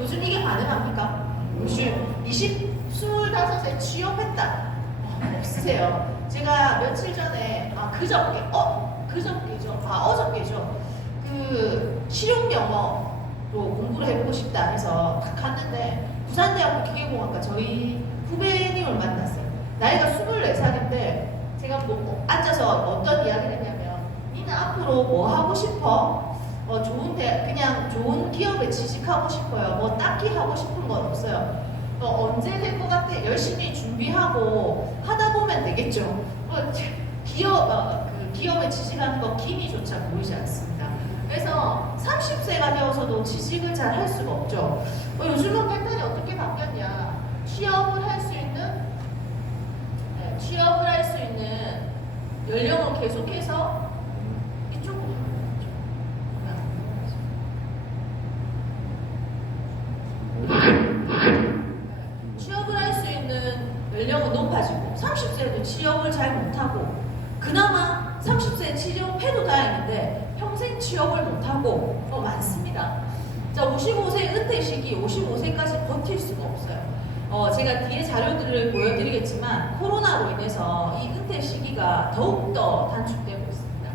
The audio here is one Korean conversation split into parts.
요즘 이게 가능합니까? 요즘 25에 취업했다. 없으세요. 제가 며칠 전에, 그저께죠. 어저께죠. 그 실용영어로 공부를 해보고 싶다 해서 딱 갔는데 부산대학교 기계공학과 저희 후배님을 만났어요. 나이가 24살인데 제가 뭐 앉아서 어떤 이야기를 했냐면 니는 앞으로 뭐 하고 싶어? 그냥 좋은 기업에 취직하고 싶어요. 뭐 딱히 하고 싶은 건 없어요. 언제 될 것 같아? 열심히 준비하고 하다 보면 되겠죠. 기업에 취직하는 거 기미조차 보이지 않습니다. 그래서 30세가 되어서도 취직을 잘 할 수가 없죠. 요즘은 패턴이 어떻게 바뀌었냐? 취업을 할 수 있는 연령은 계속해서 이쪽으로 취업을 할 수 있는 연령은 높아지고 30세도 취업을 잘 못하고 그나마 30세에 취업해도 다행인데 평생 취업을 못하고 많습니다. 자, 55세 은퇴 시기 55세까지 버틸 수가 없어요. 제가 뒤에 자료들을 보여드리겠지만 코로나로 인해서 이 은퇴 시기가 더욱더 단축되고 있습니다.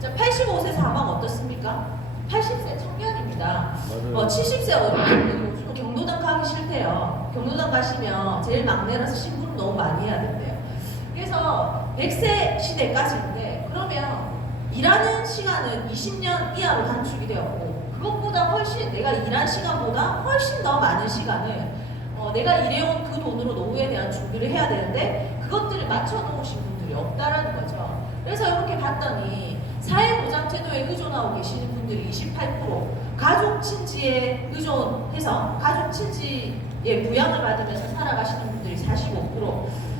자, 85세 사망 어떻습니까? 80세 청년입니다. 70세 어른들 요즘 경로당 가기 싫대요. 경로당 가시면 제일 막내라서 심부름 너무 많이 해야 된대요. 그래서 100세 시대까지인데 그러면 일하는 시간은 20년 이하로 단축이 되었고 그것보다 훨씬 내가 일한 시간보다 훨씬 더 많은 시간을 내가 일해온 그 돈으로 노후에 대한 준비를 해야 되는데 그것들을 맞춰놓으신 분들이 없다라는 거죠. 그래서 이렇게 봤더니 사회보장제도에 의존하고 계시는 분들이 28%, 가족 친지에 의존해서 가족 친지의 부양을 받으면서 살아가시는 분들이 45%.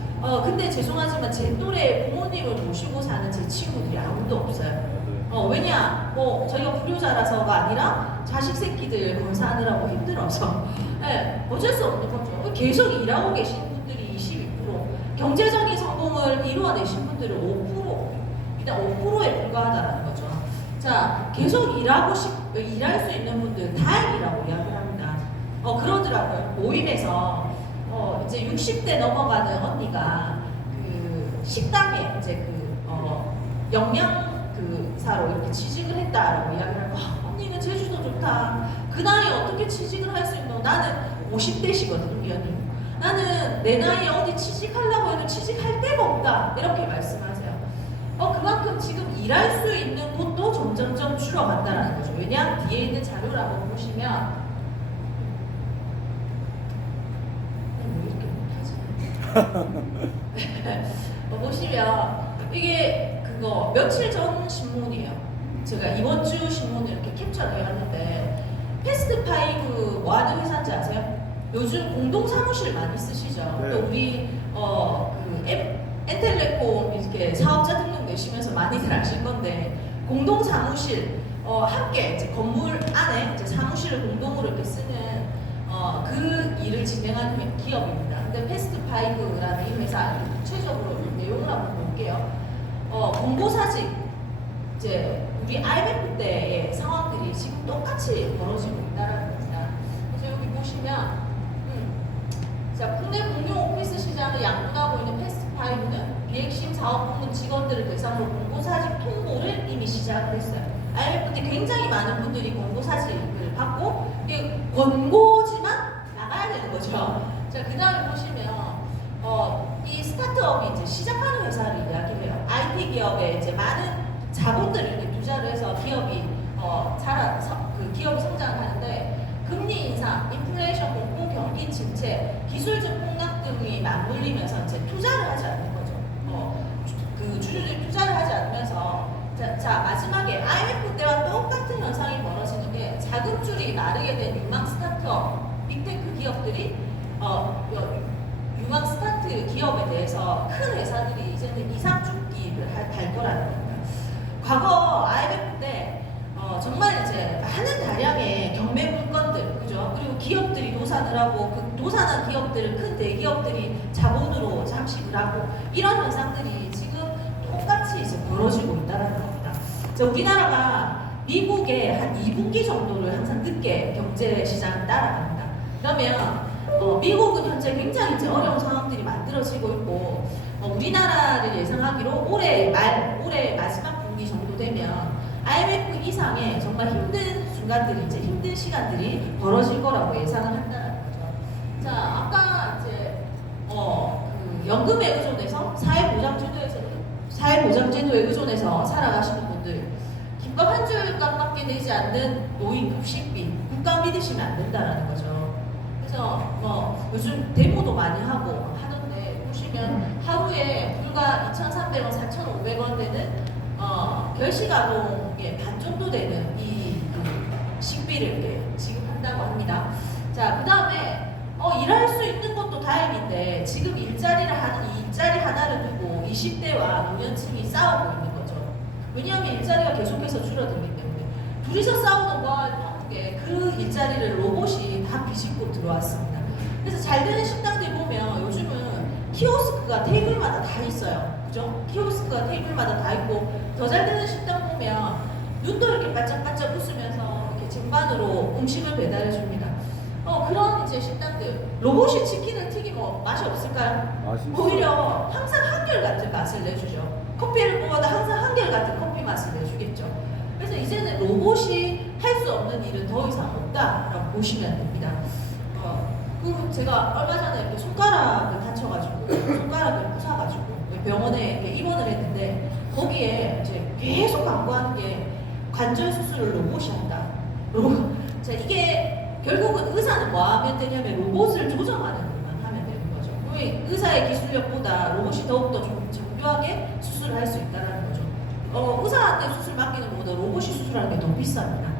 근데 죄송하지만 제 또래 부모님을 모시고 사는 제 친구들이 아무도 없어요. 왜냐? 저희가 불효자라서가 아니라 자식 새끼들 건사하느라고 힘들어서 어쩔 수 없는 거죠. 계속 일하고 계신 분들이 22%, 경제적인 성공을 이루어내신 분들은 5%, 일단 5%에 불과하다는 거죠. 자, 계속 일할 수 있는 분들 다행이라고 이야기를 합니다. 그러더라고요. 모임에서 이제 60대 넘어가는 언니가 그 식당에 이제 영양사로 이렇게 취직을 했다라고 이야기를 하고 언니는 제주도 좋다. 그 나이에 어떻게 취직을 할 수 있노? 나는 50대시거든요, 이 언니. 나는 내 나이에 어디 취직하려고 해도 취직할 데가 없다. 이렇게 말씀하세요. 그만큼 지금 일할 수 있는 곳도 점점점 줄어간다는 거죠. 왜냐? 뒤에 있는 자료를 한번 보시면 보시면 이게 며칠 전 신문이에요. 제가 이번 주 신문을 이렇게 캡처를 해왔는데 패스트5 뭐 하는 회사인지 아세요? 요즘 공동사무실 많이 쓰시죠? 네. 또 우리 엔텔레콤 이렇게 사업자 등록 내시면서 많이들 아실 건데 공동사무실 함께 이제 건물 안에 이제 사무실을 공동으로 이렇게 쓰는 그 일을 진행하는 기업입니다. 근데 패스트5라는 이 회사 구체적으로 내용을 한번 볼게요. 공고사직 이제 우리 IMF 때의 상황들이 지금 똑같이 벌어지고 있다는 겁니다. 그래서 여기 보시면 자, 국내 공용 오피스 시장을 양분하고 있는 패스트5는 비핵심 사업부문 직원들을 대상으로 공고사직 통보를 이미 시작을 했어요. IMF 때 굉장히 많은 분들이 공고사직을 받고 이게 권고지만 나가야 되는 거죠. 자, 그 다음에 보시면 이 스타트업이 이제 시작하는 회사를 이야기를 해요. IT 기업에 이제 많은 자본들을 이렇게 투자를 해서 기업이 기업이 성장하는데 금리 인상, 인플레이션 공포, 경기 침체, 기술적 폭락 등이 맞물리면서 이제 투자를 하지 않는 거죠. 주주들이 투자를 하지 않으면서 자 마지막에 IMF 때와 똑같은 현상이 벌어지는 게 자금줄이 마르게 된 유망 스타트업, 빅테크 기업들이 유망 스타트 기업에 대해서 큰 회사들이 이제는 이상 죽기를 할 거라는 겁니다. 과거 IMF 때 정말 이제 많은 다량의 경매 물건들, 그죠? 그리고 기업들이 도산을 하고 그 도산한 기업들을 큰 대기업들이 자본으로 잠식을 하고 이런 현상들이 지금 똑같이 이제 벌어지고 있다는 겁니다. 자, 우리나라가 미국의 한 2분기 정도를 항상 늦게 경제 시장을 따라갑니다. 그러면 미국은 현재 굉장히 이제 어려운 상황들이 만들어지고 있고 우리나라를 예상하기로 올해 마지막 분기 정도 되면 IMF 이상의 정말 힘든 순간들이 이제 힘든 시간들이 벌어질 거라고 예상을 한다는 거죠. 자, 아까 이제 그 연금에 의존해서 사회보장제도에 의존해서 살아가시는 분들 김밥 한 줄값밖에 내지 않는 노인급 식비 국가 믿으시면 안 된다는 거죠. 그래서 요즘 데모도 많이 하고 하는데 보시면 하루에 불과 2,300원, 4,500원 되는 결식아동의 반 정도 되는 그 식비를 지급한다고 합니다. 자, 그 다음에 일할 수 있는 것도 다행인데 지금 일자리 하나를 두고 20대와 노년층이 싸우고 있는 거죠. 왜냐하면 일자리가 계속해서 줄어들기 때문에 둘이서 싸우는 건 한국에 그 일자리를 로봇이 다 비집고 들어왔습니다. 그래서 잘 되는 식당들 보면 요즘은 키오스크가 테이블마다 다 있어요. 그죠? 키오스크가 테이블마다 다 있고 더 잘 되는 식당 보면 눈도 이렇게 반짝반짝 웃으면서 이렇게 쟁반으로 음식을 배달해 줍니다. 그런 이제 식당들 로봇이 치킨을 튀기면 맛이 없을까요? 오히려 항상 한결같은 맛을 내주죠. 커피를 뽑아도 항상 한결같은 커피 맛을 내주겠죠. 그래서 이제는 로봇이 할 수 없는 일은 더 이상 없다라고 보시면 됩니다. 그 제가 얼마 전에 이렇게 손가락을 다쳐가지고 손가락을 부사가지고 병원에 이렇게 입원을 했는데 거기에 이제 계속 광고하는 게 관절 수술을 로봇이 한다. 자, 이게 결국은 의사는 뭐 하면 되냐면 로봇을 조정하는 일만 하면 되는 거죠. 의사의 기술력보다 로봇이 더욱더 좀 정교하게 수술을 할 수 있다는 거죠. 의사한테 수술 맡기는 것보다 로봇이 수술하는 게 더 비쌉니다.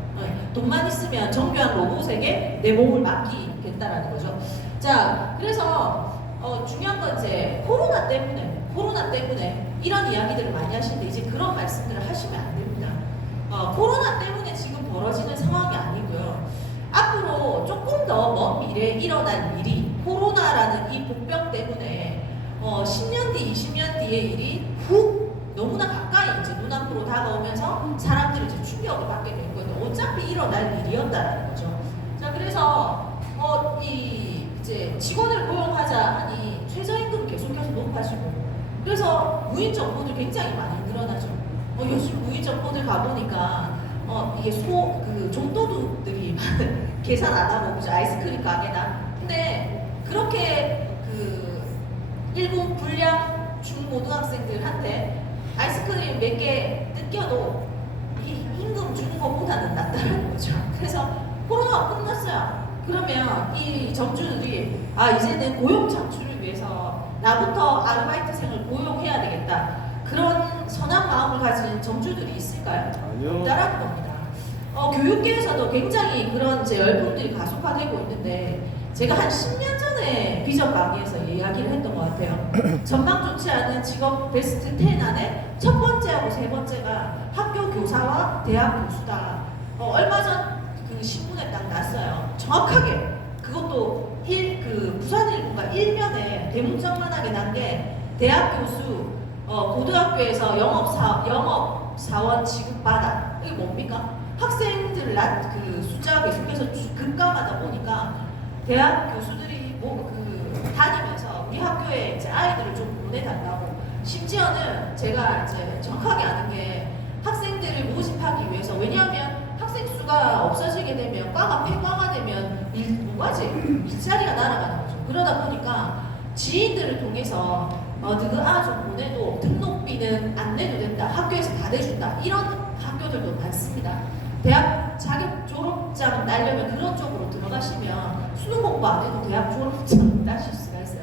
돈만 있으면 정교한 로봇에게 내 몸을 맡기겠다라는 거죠. 자, 그래서 중요한 건 이제 코로나 때문에 이런 이야기들을 많이 하시는데 이제 그런 말씀들을 하시면 안 됩니다. 코로나 때문에 지금 벌어지는 상황이 아니고요. 앞으로 조금 더 먼 미래에 일어날 일이 코로나라는 이 복병 때문에 10년 뒤, 20년 뒤의 일이 너무나 가까이 이제 눈앞으로 다가오면서 사람들이 이제 충격을 받게 될 거예요. 어차피 일어날 일이었다라는 거죠. 자, 그래서 이제 직원을 고용하자 하니 최저임금 계속해서 높아지고 그래서 무인 점포들 굉장히 많이 늘어나죠. 요즘 무인 점포들 가보니까 이게 좀도둑들이 계산 안 하고 그죠? 아이스크림 가게나. 근데 그렇게 일부 불량 중고등학생들한테 아이스크림 몇 개 뜯겨도 임금 주는 것보다는 낫다는 거죠. 그래서 코로나가 끝났어요. 그러면 이 점주들이 이제는 고용 창출을 위해서 나부터 아르바이트생을 고용해야 되겠다. 그런 선한 마음을 가진 점주들이 있을까요? 아니요. 없다라는 겁니다. 교육계에서도 굉장히 그런 이제 열풍들이 가속화되고 있는데 제가 한 10년 전에 비전 강의에서 이야기를 했던 것 같아요. 전망 좋지 않은 직업 베스트 10 안에 첫 번째하고 세 번째가 학교 교사와 대학 교수다. 얼마 전 그 신문에 딱 났어요. 정확하게 그것도 부산일보가 일면에 대문짝만하게 난 게 대학 교수 고등학교에서 영업사원 취급받아. 이게 뭡니까? 학생들 그 숫자가 계속해서 급감하다 보니까 대학 교수들이 다니면서 우리 학교에 이제 아이들을 좀 보내달라고 심지어는 제가 이제 정확하게 아는 게 학생들을 모집하기 위해서 왜냐하면 학생 수가 없어지게 되면 과가 폐과가 되면 일자리가 날아가는 거죠. 그러다 보니까 지인들을 통해서 너가 좀 보내도 등록비는 안 내도 된다. 학교에서 다 내준다. 이런 학교들도 많습니다. 대학 자격 졸업장 따려면 그런 쪽으로 들어가시면 수능 공부 안 해도 대학 졸업장 따실 수가 있어요.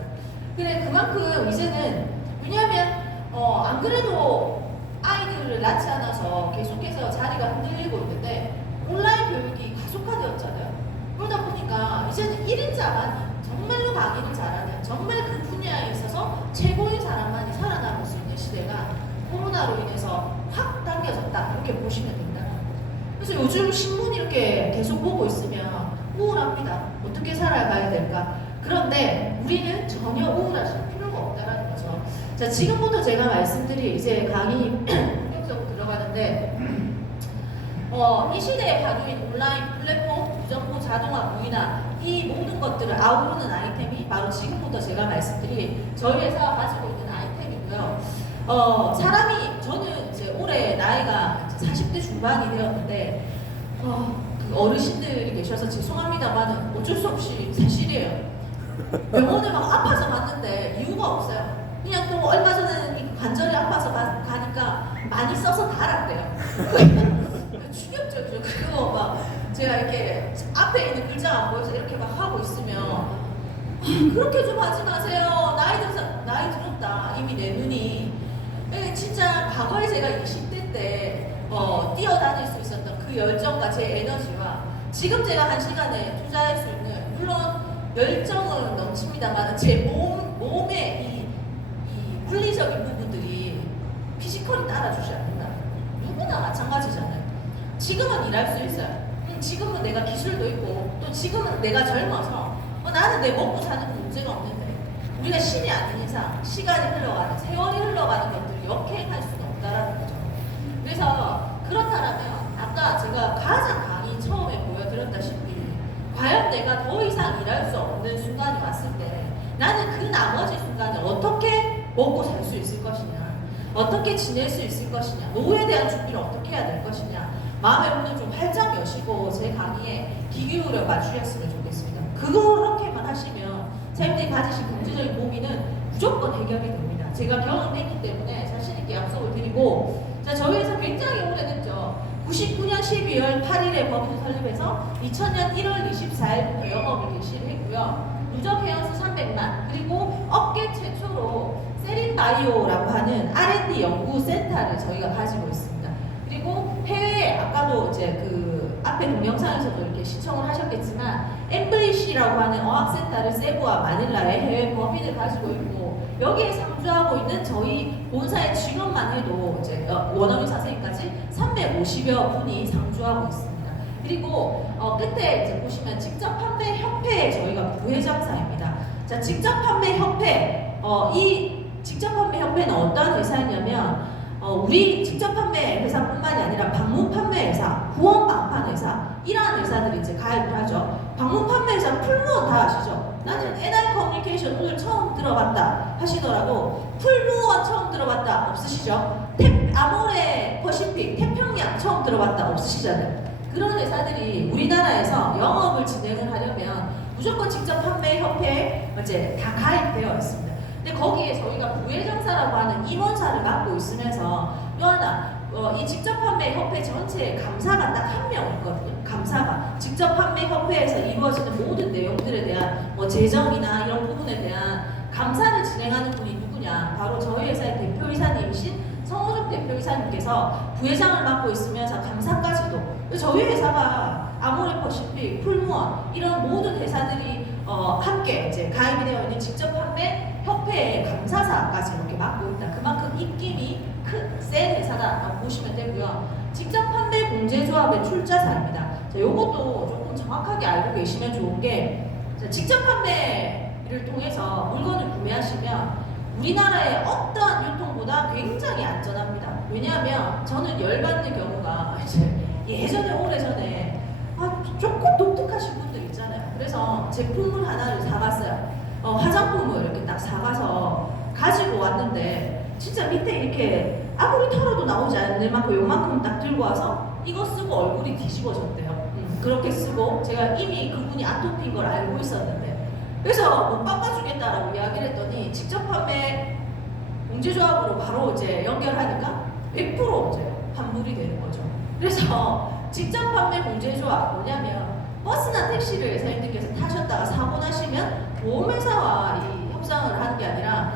근데 그만큼 이제는 왜냐하면 안 그래도 아이들을 낳지 않아서 계속해서 자리가 흔들리고 있는데 온라인 교육이 가속화되었잖아요. 그러다 보니까 이제는 1인자만 정말로 강의를 잘하는 정말 그 분야에 있어서 최고인 사람만이 살아남을 수 있는 시대가 코로나로 인해서 확 당겨졌다 이렇게 보시면 된다는 거죠. 그래서 요즘 신문 이렇게 계속 보고 있으면 우울합니다. 어떻게 살아가야 될까? 그런데 우리는 전혀 우울하실 필요가 없다는 거죠. 자, 지금부터 제가 말씀드릴 이제 강의 본격적으로 들어가는데 이 시대의 가교인 온라인 플랫폼 주정부 자동화 무인화 이 모든 것들을 아우르는 아이템이 바로 지금부터 제가 말씀드린 저희 회사가 가지고 있는 아이템이고요. 사람이 저는 이제 올해 나이가 40대 중반이 되었는데 그 어르신들이 계셔서 죄송합니다만 어쩔 수 없이 사실이에요. 병원에 막 아파서 갔는데 이유가 없어요. 그냥 또 얼마 전에는 관절이 아파서 가니까 많이 써서 달았대요. 충격적이죠. 그리고 막 제가 이렇게 앞에 있는 글자가 안 보여서 이렇게 막 하고 있으면 그렇게 좀 하지 마세요. 나이 들었다. 이미 내 눈이. 진짜 과거에 제가 20대 때 뛰어다닐 수 있었던 그 열정과 제 에너지와 지금 제가 한 시간에 투자할 수 있는 물론 열정은 넘칩니다만 제 몸의 이 물리적인 부분들이 피지컬이 따라주지 않는다. 누구나 마찬가지잖아요. 지금은 일할 수 있어요. 지금은 내가 기술도 있고 또 지금은 내가 젊어서 나는 내 먹고 사는 건 문제가 없는데 우리가 신이 아닌 이상 시간이 흘러가는 세월이 흘러가는 것들을 역행할 수는 없다라는 거죠. 그래서 그렇다면 아까 제가 가장 강의 처음에 보여드렸다시피 과연 내가 더 이상 일할 수 없는 순간이 왔을 때 나는 그 나머지 순간을 어떻게 먹고 살 수 있을 것이냐, 어떻게 지낼 수 있을 것이냐, 노후에 대한 준비를 어떻게 해야 될 것이냐, 마음의 문을 좀 활짝 여시고 제 강의에 귀 기울여 봐주셨으면 좋겠습니다. 그렇게만 하시면 사람들이 가지신 경제적인 고민은 무조건 해결이 됩니다. 제가 경험했기 때문에 자신 있게 약속을 드리고, 자, 저희 회사 굉장히 오래됐죠. 99년 12월 8일에 법인 설립해서 2000년 1월 24일부터 영업을 개시를 했고요. 누적 회원수 300만, 그리고 업계 최초로 세린바이오라고 하는 R&D 연구센터를 저희가 가지고 있습니다. 그리고 해외에 아까도 이제 그 앞에 동영상에서도 이렇게 시청을 하셨겠지만 MVC라고 하는 어학센터를 세부와 마닐라에 해외 법인을 가지고 있고 여기에 상주하고 있는 저희 본사의 직원만 해도 이제 원어민 선생님까지 350여 분이 상주하고 있습니다. 그리고 끝에 이제 보시면 직접 판매 협회에 저희가 부회장사입니다. 자, 직접 판매 협회 이 직접 판매 협회는 어떠한 회사냐면 우리 직접 판매 회사뿐만이 아니라 방문 판매 회사, 후원 방판 회사 이러한 회사들이 이제 가입을 하죠. 방문 판매 회사 풀무원 다 아시죠? 나는 NI 커뮤니케이션 오늘 처음 들어봤다 하시더라도 풀무원 처음 들어봤다 없으시죠? 아모레 퍼시픽 태평양 처음 들어봤다 없으시잖아요. 그런 회사들이 우리나라에서 영업을 진행을 하려면 무조건 직접 판매 협회에 이제 다 가입되어 있습니다. 근데 거기에 저희가 부회장사라고 하는 임원사를 맡고 있으면서 또 하나 이 직접 판매 협회 전체에 감사가 딱 한 명 있거든요. 감사가 직접 판매 협회에서 이루어지는 모든 내용들에 대한 재정이나 이런 부분에 대한 감사를 진행하는 분이 누구냐? 바로 저희 회사의 대표이사님이신 성호석 대표이사님께서 부회장을 맡고 있으면서 감사까지도 저희 회사가 아모레 퍼시픽, 풀무원 이런 모든 회사들이 함께 이제 가입이 되어 있는 직접 판매 협회의 감사사까지 이렇게 맡고 있다. 그만큼 입김이 센 회사다라고 보시면 되고요. 직접 판매 공제조합의 출자사입니다. 자, 요것도 조금 정확하게 알고 계시면 좋은 게 직접 판매를 통해서 물건을 구매하시면 우리나라의 어떠한 유통보다 굉장히 안전합니다. 왜냐하면 저는 열받는 경우가 이제 예전에 오래전에 조금 독특하신 분들 있잖아요. 그래서 제품을 하나를 사갔어요. 화장품을 이렇게 딱 사가서 가지고 왔는데 진짜 밑에 이렇게 아무리 털어도 나오지 않을 만큼 요만큼 딱 들고 와서 이거 쓰고 얼굴이 뒤집어졌대요. 그렇게 쓰고 제가 이미 그분이 아토피인 걸 알고 있었는데 그래서 못 바꿔주겠다라고 이야기를 했더니 직접 판매 공제조합으로 바로 이제 연결하니까 100% 이제 환불이 되는 거죠. 그래서 직접 판매 공제조합 뭐냐면 버스나 택시를 사장님들께서 타셨다가 사고 나시면 보험회사와 이 협상을 하는 게 아니라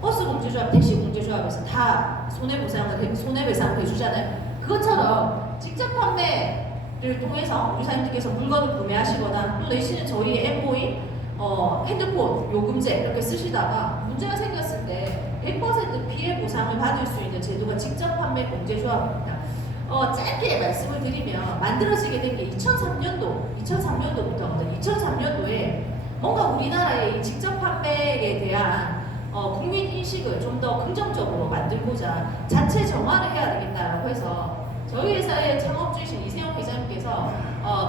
버스 공제조합, 택시 공제조합에서 다 손해배상을 해주잖아요. 그것처럼 직접 판매를 통해서 우리 사장님들께서 물건을 구매하시거나 또 내시는 저희의 엠보이, 핸드폰, 요금제 이렇게 쓰시다가 문제가 생겼을 때 100% 피해 보상을 받을 수 있는 제도가 직접 판매 공제조합입니다. 짧게 말씀을 드리면 만들어지게 된 게 2003년도부터거든요. 2003년도에 뭔가 우리나라의 직접 판매에 대한 국민 인식을 좀 더 긍정적으로 만들고자 자체 정화를 해야 되겠다라고 해서 저희 회사의 창업주이신 이세영 회장님께서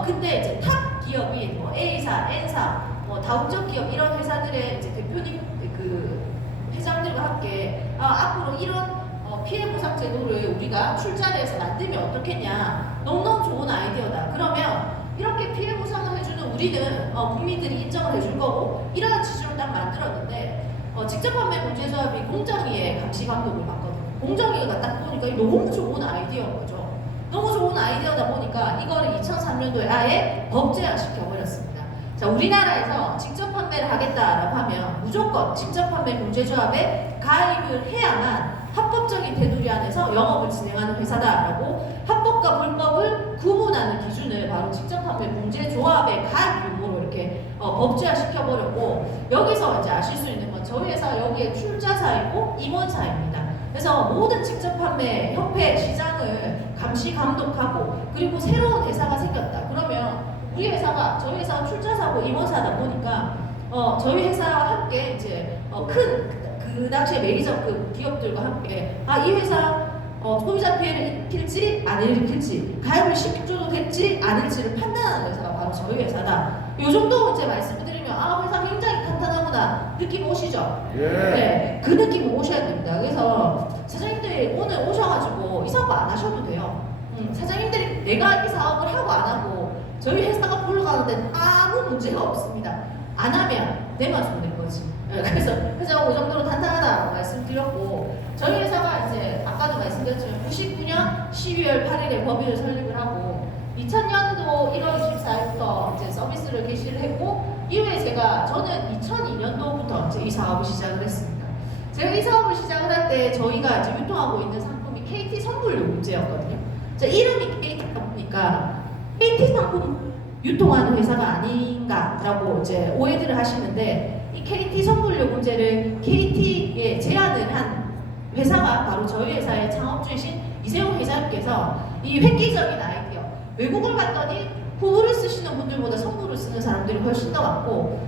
근데 이제 탑 기업이 뭐 A사, N사, 뭐 다국적 기업 이런 회사들의 이제 대표님 그 회장들과 함께 앞으로 이런 피해 보상 제도를 우리가 출자를 해서 만들면 어떻겠냐. 너무너무 좋은 아이디어다. 그러면 이렇게 피해 보상을 해주는 우리는 국민들이 인정을 해줄 거고 이러한 지수를 딱 만들었는데 직접 판매 공제조합이 공정위의 감시 감독을 받거든요. 공정위가 딱 보니까 너무 좋은 아이디어인 거죠. 너무 좋은 아이디어다 보니까 이거를 2003년도에 아예 법제화시켜버렸습니다. 자, 우리나라에서 직접 판매를 하겠다라고 하면 무조건 직접 판매 공제조합에 가입을 해야만 합법적인 테두리 안에서 영업을 진행하는 회사다라고 합법과 불법을 구분하는 기준을 바로 직접 판매 공제조합의 가입 유무로 이렇게 법제화시켜버렸고 여기서 이제 아실 수 있는 건 저희 회사 여기에 출자사이고 임원사입니다. 그래서 모든 직접 판매 협회 시장을 감시 감독하고 그리고 새로운 회사가 생겼다. 그러면 우리 회사가 저희 회사가 출자사고 임원사다 보니까 저희 회사와 함께 이제 그 당시에 매니저급 기업들과 함께 이 회사 소유자 피해를 일으킬지 안 일으킬지 가입을 시켜줘도 될지 아닐지를 판단하는 회사가 바로 저희 회사다. 요 정도 이제 말씀을 드리면 회사 굉장히 탄탄하구나 느낌 오시죠? 예. 네, 그 느낌 오셔야 됩니다. 그래서 사장님들이 오늘 오셔가지고 이 사업 안 하셔도 돼요. 사장님들이 내가 이 사업을 하고 안 하고 저희 회사가 굴러가는데 아무 문제가 없습니다. 안 하면 내만 손해인 거지. 그래서 그 정도로 탄탄하다고 말씀드렸고 저희 회사가 이제 아까도 말씀드렸지만 99년 12월 8일에 법인을 설립을 하고 2000년도 1월 24일부터 이제 서비스를 개시를 했고 이후에 저는 2002년도부터 이제 이 사업을 시작을 했습니다. 제가 이 사업을 시작을 할 때 저희가 이제 유통하고 있는 상품이 KT 선불 요금제였거든요. 이름이 KT다 보니까 KT 상품 유통하는 회사가 아닌가라고 이제 오해들을 하시는데 이 KT 선불 요금제를 KT에 제안을 한 회사가 바로 저희 회사의 창업주이신 이세용 회장님께서 이 획기적인 아이디어 외국을 갔더니 후불을 쓰시는 분들보다 선불을 쓰는 사람들이 훨씬 더 많고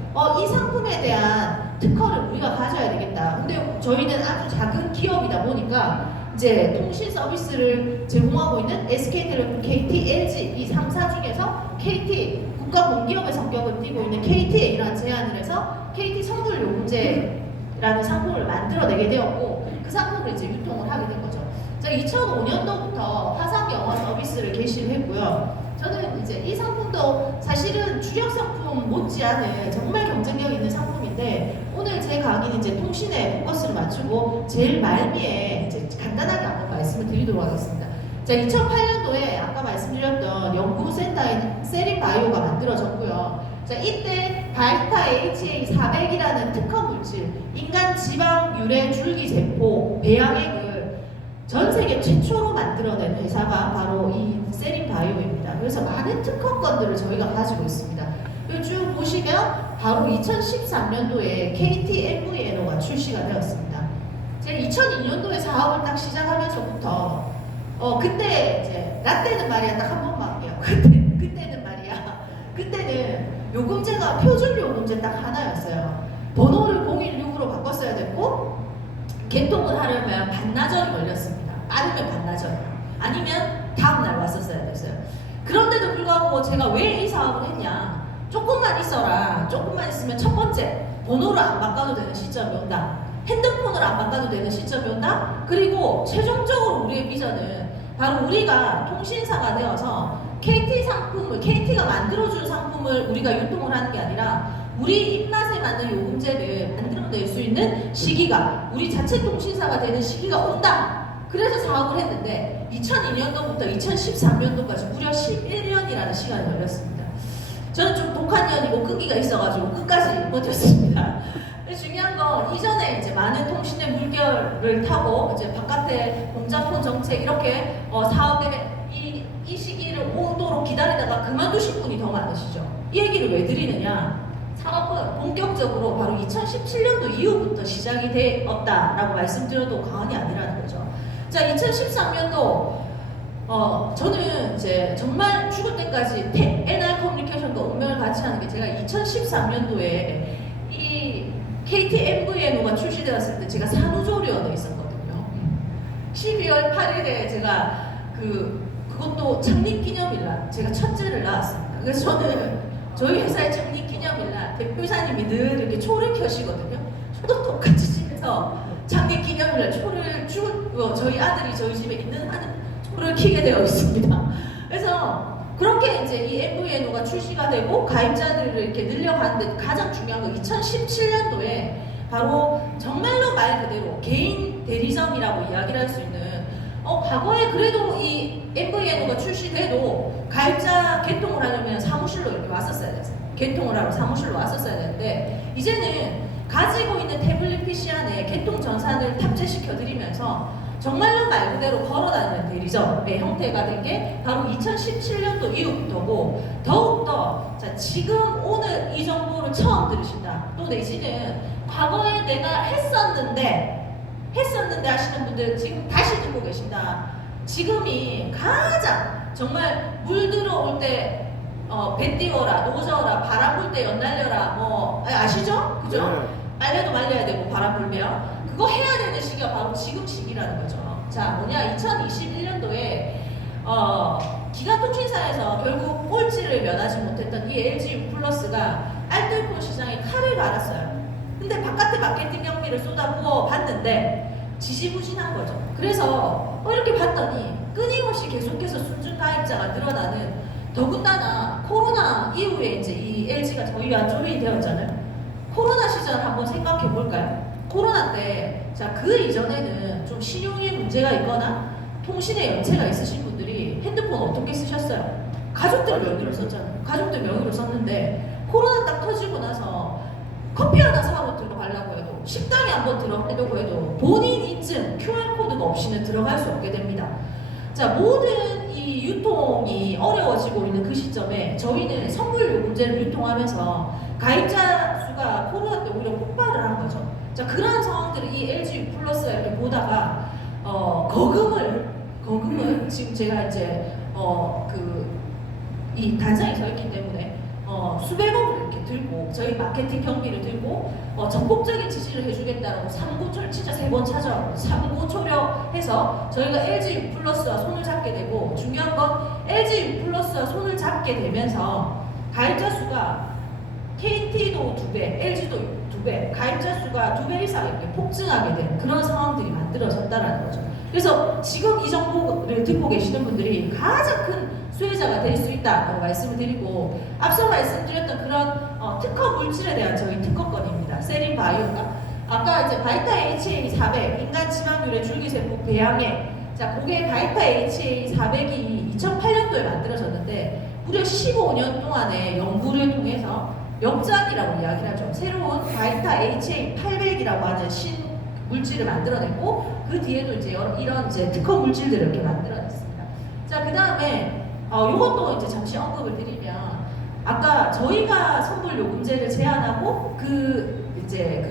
이 상품에 대한 특허를 우리가 가져야 되겠다. 근데 저희는 아주 작은 기업이다 보니까 이제 통신 서비스를 제공하고 있는 SK텔레콤, KT, LG 이 3사 중에서 KT 국가 공기업의 성격을 띠고 있는 KT에 이러한 제안을 해서 KT 선불 요금제라는 상품을 만들어내게 되었고 그 상품을 이제 유통을 하게 된 거죠. 2005년도부터 화상 영어 서비스를 개시를 했고요. 저는 이제 이 상품도 사실은 주력 상품 못지않은 정말 경쟁력 있는 상품인데 오늘 제 강의는 이제 통신에 포커스를 맞추고 제일 말미에 이제 간단하게 한번 말씀을 드리도록 하겠습니다. 2008년도에 아까 말씀드렸던 연구센터인 세린바이오가 만들어졌고요. 이때 바이타 HA400이라는 특허 물질, 인간 지방 유래 줄기세포 배양액을 전 세계 최초로 만들어낸 회사가 바로 이 세린바이오입니다. 그래서 많은 특허권들을 저희가 가지고 있습니다. 쭉 보시면 바로 2013년도에 KT-MVNO가 출시가 되었습니다. 제가 2002년도에 사업을 딱 시작하면서부터 그때 이제 라떼는 말이야 딱 한 번만 할게요. 그때는 말이야. 그때는 요금제가 표준 요금제 딱 하나였어요. 번호를 016으로 바꿨어야 됐고 개통을 하려면 반나절이 걸렸습니다. 빠르면 반나절. 아니면 다음날 왔었어야 됐어요. 그런데도 불구하고 제가 왜 이 사업을 했냐. 조금만 있어라. 조금만 있으면 첫 번째 번호를 안 바꿔도 되는 시점이 온다. 핸드폰을 안 바꿔도 되는 시점이 온다. 그리고 최종적으로 우리의 비전은 바로 우리가 통신사가 되어서 KT 상품을 KT가 만들어준 상품을 우리가 유통을 하는 게 아니라 우리 입맛에 맞는 요금제를 만들어낼 수 있는 시기가 우리 자체 통신사가 되는 시기가 온다. 그래서 사업을 했는데 2002년도부터 2013년도까지 무려 11년이라는 시간이 걸렸습니다. 저는 좀 독한 년이고 끈기가 있어가지고 끝까지 버텼습니다. 중요한 건 이전에 이제 많은 통신의 물결을 타고 이제 바깥에 공작폰 정책 이렇게 사업에 이 시기를 오도록 기다리다가 그만두신 분이 더 많으시죠. 이 얘기를 왜 드리느냐? 사업은 본격적으로 바로 2017년도 이후부터 시작이 되었다라고 말씀드려도 과언이 아니라는 거죠. 2013년도 저는 이제 정말 죽을 때까지 NR 커뮤니케이션과 운명을 같이 하는 게 제가 2013년도에 이 KT-MVNO가 출시되었을 때 제가 산후조리원에 있었거든요. 12월 8일에 제가 그 그것도 창립기념일날 제가 첫째를 낳았습니다. 그래서 저는 저희 회사의 창립기념일날 대표이사님이 늘 이렇게 초를 켜시거든요. 저도 똑같이 집에서 창립기념일날 초를 저희 아들이 저희 집에 있는 한은 초를 켜게 되어 있습니다. 그래서 그렇게 이제 이 MVNO가 출시가 되고 가입자들을 이렇게 늘려가는데 가장 중요한 건 2017년도에 바로 정말로 말 그대로 개인 대리점이라고 이야기를 할 수 있는 과거에 그래도 이 MVNO가 출시돼도 가입자 개통을 하려면 사무실로 이렇게 왔었어야 됐어요. 개통을 하러 사무실로 왔었어야 되는데 이제는 가지고 있는 태블릿 PC 안에 개통 전산을 탑재시켜 드리면서 정말로 말 그대로 걸어다니는 대리점의 형태가 된 게 바로 2017년도 이후부터고 더욱더 자 지금 오늘 이 정보를 처음 들으신다 또 내지는 과거에 내가 했었는데 하시는 분들 지금 다시 듣고 계신다. 지금이 가장 정말 물 들어올 때 배 띄워라, 노져라, 바람 불 때 연날려라, 뭐 아시죠? 그죠? 네. 빨래도 말려야 되고 바람 불면 그거 해야 되는 시기가 바로 지금 시기라는 거죠. 자 뭐냐 2021년도에 기가통신사에서 결국 꼴찌를 면하지 못했던 이 LG 플러스가 알뜰폰 시장에 칼을 갈았어요. 근데 바깥에 마케팅 경비를 쏟아부어 봤는데 지지부진한 거죠. 그래서 이렇게 봤더니 끊임없이 계속해서 순증 가입자가 늘어나는 더군다나 코로나 이후에 이제 이 LG가 저희와 조인이 되었잖아요. 코로나 시절 한번 생각해 볼까요? 코로나 때 자 그 이전에는 좀 신용에 문제가 있거나 통신에 연체가 있으신 분들이 핸드폰 어떻게 쓰셨어요? 가족들 명의로 썼잖아요. 가족들 명의로 썼는데 코로나 딱 터지고 나서 커피 하나 사러 들어가려고 해도 식당에 한번 들어가려고 해도 본인 인증 QR코드가 없이는 들어갈 수 없게 됩니다. 자 모든 이 유통이 어려워지고 있는 그 시점에 저희는 선물 요금제를 유통하면서 가입자 수가 코로나 때 오히려 폭발을 한 거죠. 자 그러한 상황들을 이 LG 플러스가 이렇게 보다가 거금을 지금 제가 이제 이 단상에 서 있기 때문에 수백억을 이렇게 들고 저희 마케팅 경비를 들고 적극적인 지지를 해주겠다라고 삼고초를 진짜 3번 찾아오고 삼고초려해서 저희가 LG 플러스와 손을 잡게 되고 중요한 건 LG 플러스와 손을 잡게 되면서 가입자 수가 KT도 2배, LG도 2배, 가입자 수가 2배 이상 이렇게 폭증하게 된 그런 상황들이 만들어졌다는 거죠. 그래서 지금 이 정보를 듣고 계시는 분들이 가장 큰 수혜자가 될 수 있다고 말씀을 드리고 앞서 말씀드렸던 그런 특허 물질에 대한 저희 특허권입니다. 세린 바이오가 아까 이제 바이타 HA 400 인간 지방률의 줄기세포 배양액 자 그게 바이타 HA 400이 2008년도에 만들어졌는데 무려 15년 동안의 연구를 통해서 역작이라고 이야기를 하죠. 새로운 바이타 HA 800이라고 하는 신 물질을 만들어냈고 그 뒤에도 이제 이런 이제 특허 물질들을 이렇게 만들어냈습니다. 자 그 다음에 이것도 이제 잠시 언급을 드리면 아까 저희가 선불 요금제를 제안하고 그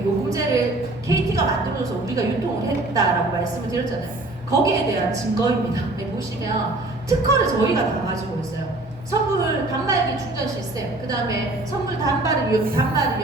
요금제를 KT가 만들어서 우리가 유통을 했다라고 말씀을 드렸잖아요. 거기에 대한 증거입니다. 네, 보시면 특허를 저희가 다 가지고 있어요. 선불 단말기 충전 시스템, 그 다음에 선불 단말기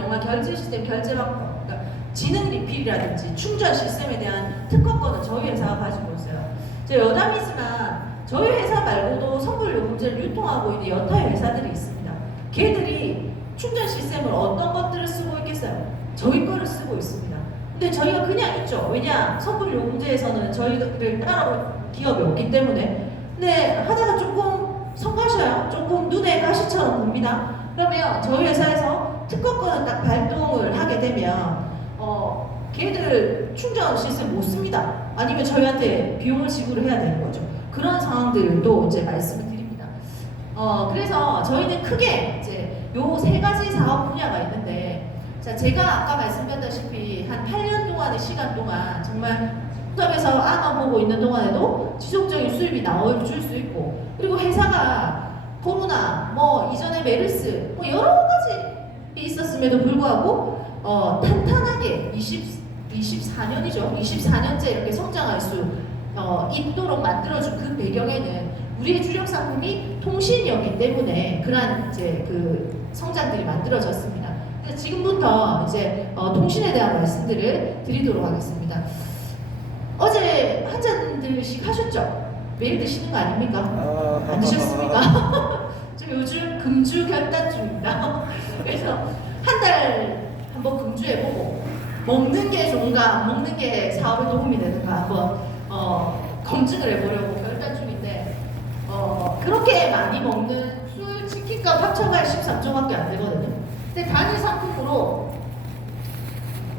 영화 결제 시스템, 결제 방법, 그러니까 지능 리필이라든지 충전 시스템에 대한 특허권은 저희 회사가 가지고 있어요. 제가 여담이지만 저희 회사 말고도 선불 요금제를 유통하고 있는 여타의 회사들이 있습니다. 걔들이 충전 시스템을 어떤 것들을 쓰고 있겠어요? 저희 거를 쓰고 있습니다. 근데 저희가 그냥 있죠. 왜냐? 선불 요금제에서는 저희를 따라올 기업이 없기 때문에. 근데 하다가 조금 성가셔요. 조금 눈에 가시처럼 봅니다. 그러면 저희 회사에서 특허권을 딱 발동을 하게 되면 걔들 충전 시스템 못 씁니다. 아니면 저희한테 비용을 지불을 해야 되는 거죠. 그런 상황들도 이제 말씀을 드립니다. 그래서 저희는 크게 이제 요 3가지 사업 분야가 있는데 자 제가 아까 말씀드렸다시피 한 8년 동안의 시간 동안 정말 점에서 안아보고 있는 동안에도 지속적인 수입이 나와줄 수 있고 그리고 회사가 코로나 뭐 이전에 메르스 뭐 여러 가지 있었음에도 불구하고 탄탄하게 24년이죠. 24년째 이렇게 성장할 수 있도록 만들어준 그 배경에는 우리의 주력 상품이 통신이었기 때문에 그러한 이제 그 성장들이 만들어졌습니다. 그래서 지금부터 이제 통신에 대한 말씀들을 드리도록 하겠습니다. 어제 한 잔들씩 하셨죠? 매일 드시는 거 아닙니까? 안 드셨습니까? 저 요즘 금주 결단 중입니다. 그래서 한 달 한번 금주해보고 먹는 게 좋은가, 먹는 게 사업에 도움이 되는가 한번 검증을 해보려고 결단 중인데 그렇게 많이 먹는 술, 치킨값 합쳐봐야 13조밖에 안 되거든요. 근데 단일 상품으로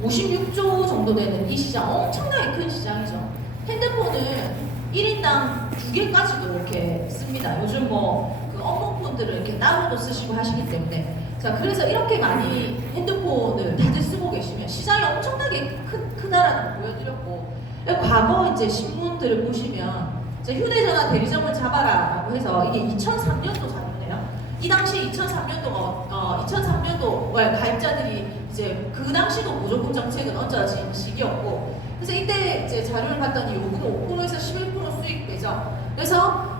56조 정도 되는 이 시장, 엄청나게 큰 시장이죠. 핸드폰은 1인당 2개까지도 이렇게 씁니다. 요즘 그 업무폰들을 이렇게 따로도 쓰시고 하시기 때문에. 자, 그래서 이렇게 많이 핸드폰을 다들 쓰고 계시면 시장이 엄청나게 크다라는 걸 보여드렸고, 과거 이제 신문들을 보시면 이제 휴대전화 대리점을 잡아라라고 해서 이게 2003년도 자료네요. 이 당시 2003년도 가입자들이 이제 그 당시도 보조금 정책은 얹어진 시기였고, 그래서 이때 이제 자료를 봤더니 요금 5%에서 11% 수익되죠. 그래서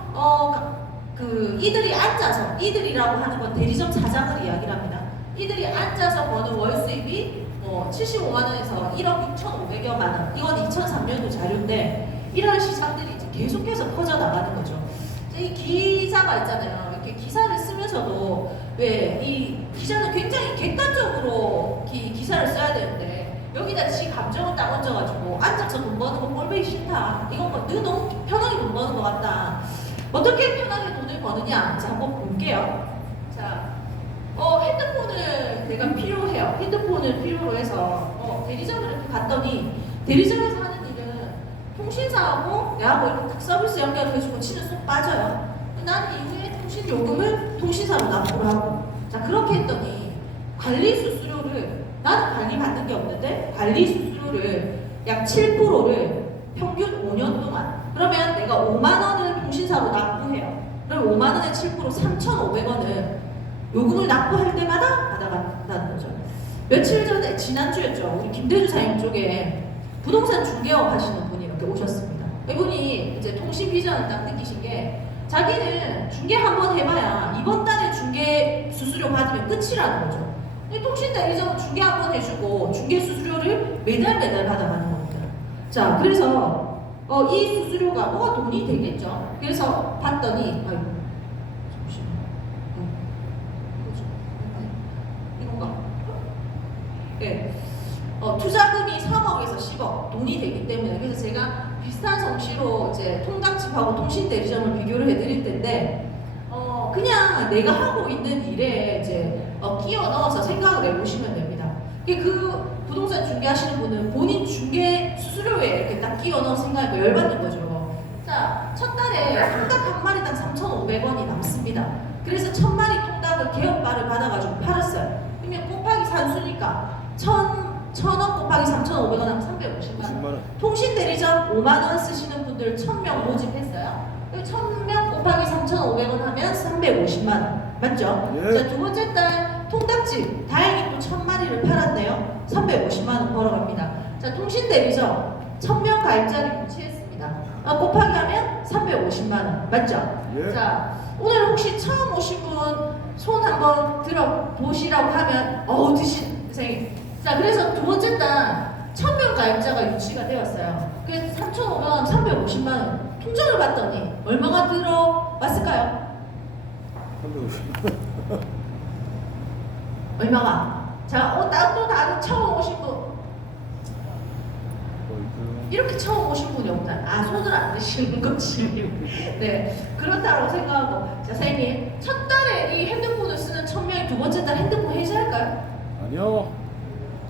이들이 앉아서, 이들이라고 하는 건 대리점 사장을 이야기를 합니다. 이들이 앉아서 버는 월 수입이 75만 원에서 1억 6,500여만 원. 이건 2003년도 자료인데 이런 시장들이 이제 계속해서 퍼져 나가는 거죠. 이 기사가 있잖아요. 이렇게 기사를 쓰면서도 왜 이 기자는 굉장히 객관적으로 기사를 써야 되는데 여기다 지 감정을 딱 얹어가지고 앉아서 돈 버는 거 꼴보기 싫다. 이건 너 너무 편하게 돈 버는 것 같다. 어떻게 편하게 돈을 버느냐? 자, 한번 볼게요. 자, 핸드폰을 내가 필요해요. 핸드폰을 필요로 해서 대리점을 이렇게 갔더니 대리점에서 하는 일은 통신사하고 내하고 이렇게 딱 서비스 연결해주고 치는 쏙 빠져요. 나는 이후에 통신 요금을 통신사로 납부를 하고, 자, 그렇게 했더니 관리 수수료를, 나는 관리 받는 게 없는데 관리 수수료를 약 7%를 평균 5년 동안, 그러면 내가 5만 원을 통신사로 납부해요. 그럼 5만 원에 7% 3,500원을 요금을 납부할 때마다 받아간다는 거죠. 며칠 전에, 지난주였죠. 우리 김대주 사장님 쪽에 부동산 중개업 하시는 분이 이렇게 오셨습니다. 이분이 이제 통신 비전을 딱 느끼신 게, 자기는 중개 한번 해봐야 이번 달에 중개 수수료 받으면 끝이라는 거죠. 통신 대리점은 중개 한번 해주고 중개 수수료를 매달 받아가는 겁니다. 자, 그래서 이 수수료가 뭐가 돈이 되겠죠. 그래서 봤더니, 아이고, 잠시만, 이건가? 네. 투자금이 3억에서 10억 돈이 되기 때문에, 그래서 제가 비슷한 성씨로 이제 통닭집하고 통신 대리점을 비교를 해드릴 텐데, 그냥 내가 하고 있는 일에 이제 끼워 넣어서 생각을 해보시면 됩니다. 그 부동산 중개하시는 분은 본인 중개 수수료에 이렇게 딱 끼워 넣어 생각하니까 열받는 거죠. 자, 첫 달에 통닭 한 마리당 3,500원이 남습니다. 그래서 1000마리 통닭을 개업바를 받아가지고 팔았어요. 그러면 곱하기 산수니까 1,000원 곱하기 3,500원 하면 350만 원. 통신 대리점 5만 원 쓰시는 분들 1,000명 모집했어요. 1,000명 곱하기 3,500원 하면 350만 원. 맞죠? 예. 자, 두 번째 달 통닭집 다행히 또 1,000마리를 팔았네요. 350만 원 벌어갑니다. 자, 통신 대리점 1,000명 가입자를 유치했습니다. 곱하기 하면 350만 원. 맞죠? 예. 자, 오늘 혹시 처음 오신 분 손 한번 들어보시라고 하면 드신 선생님. 자, 그래서 두 번째 달 1,000명 가입자가 유치가 되었어요. 그래서 3,500원, 350만 원 통장을 봤더니 얼마가 들어왔을까요? 350만 얼마가? 자, 또 다른 처음 오신 분. 이렇게 처음 오신 분이 없다. 손을 안 드시는 거지. 네, 그렇다고 생각하고. 자, 선생님, 첫 달에 이 핸드폰을 쓰는 1,000명이 두 번째 달 핸드폰 해지할까요? 아니요.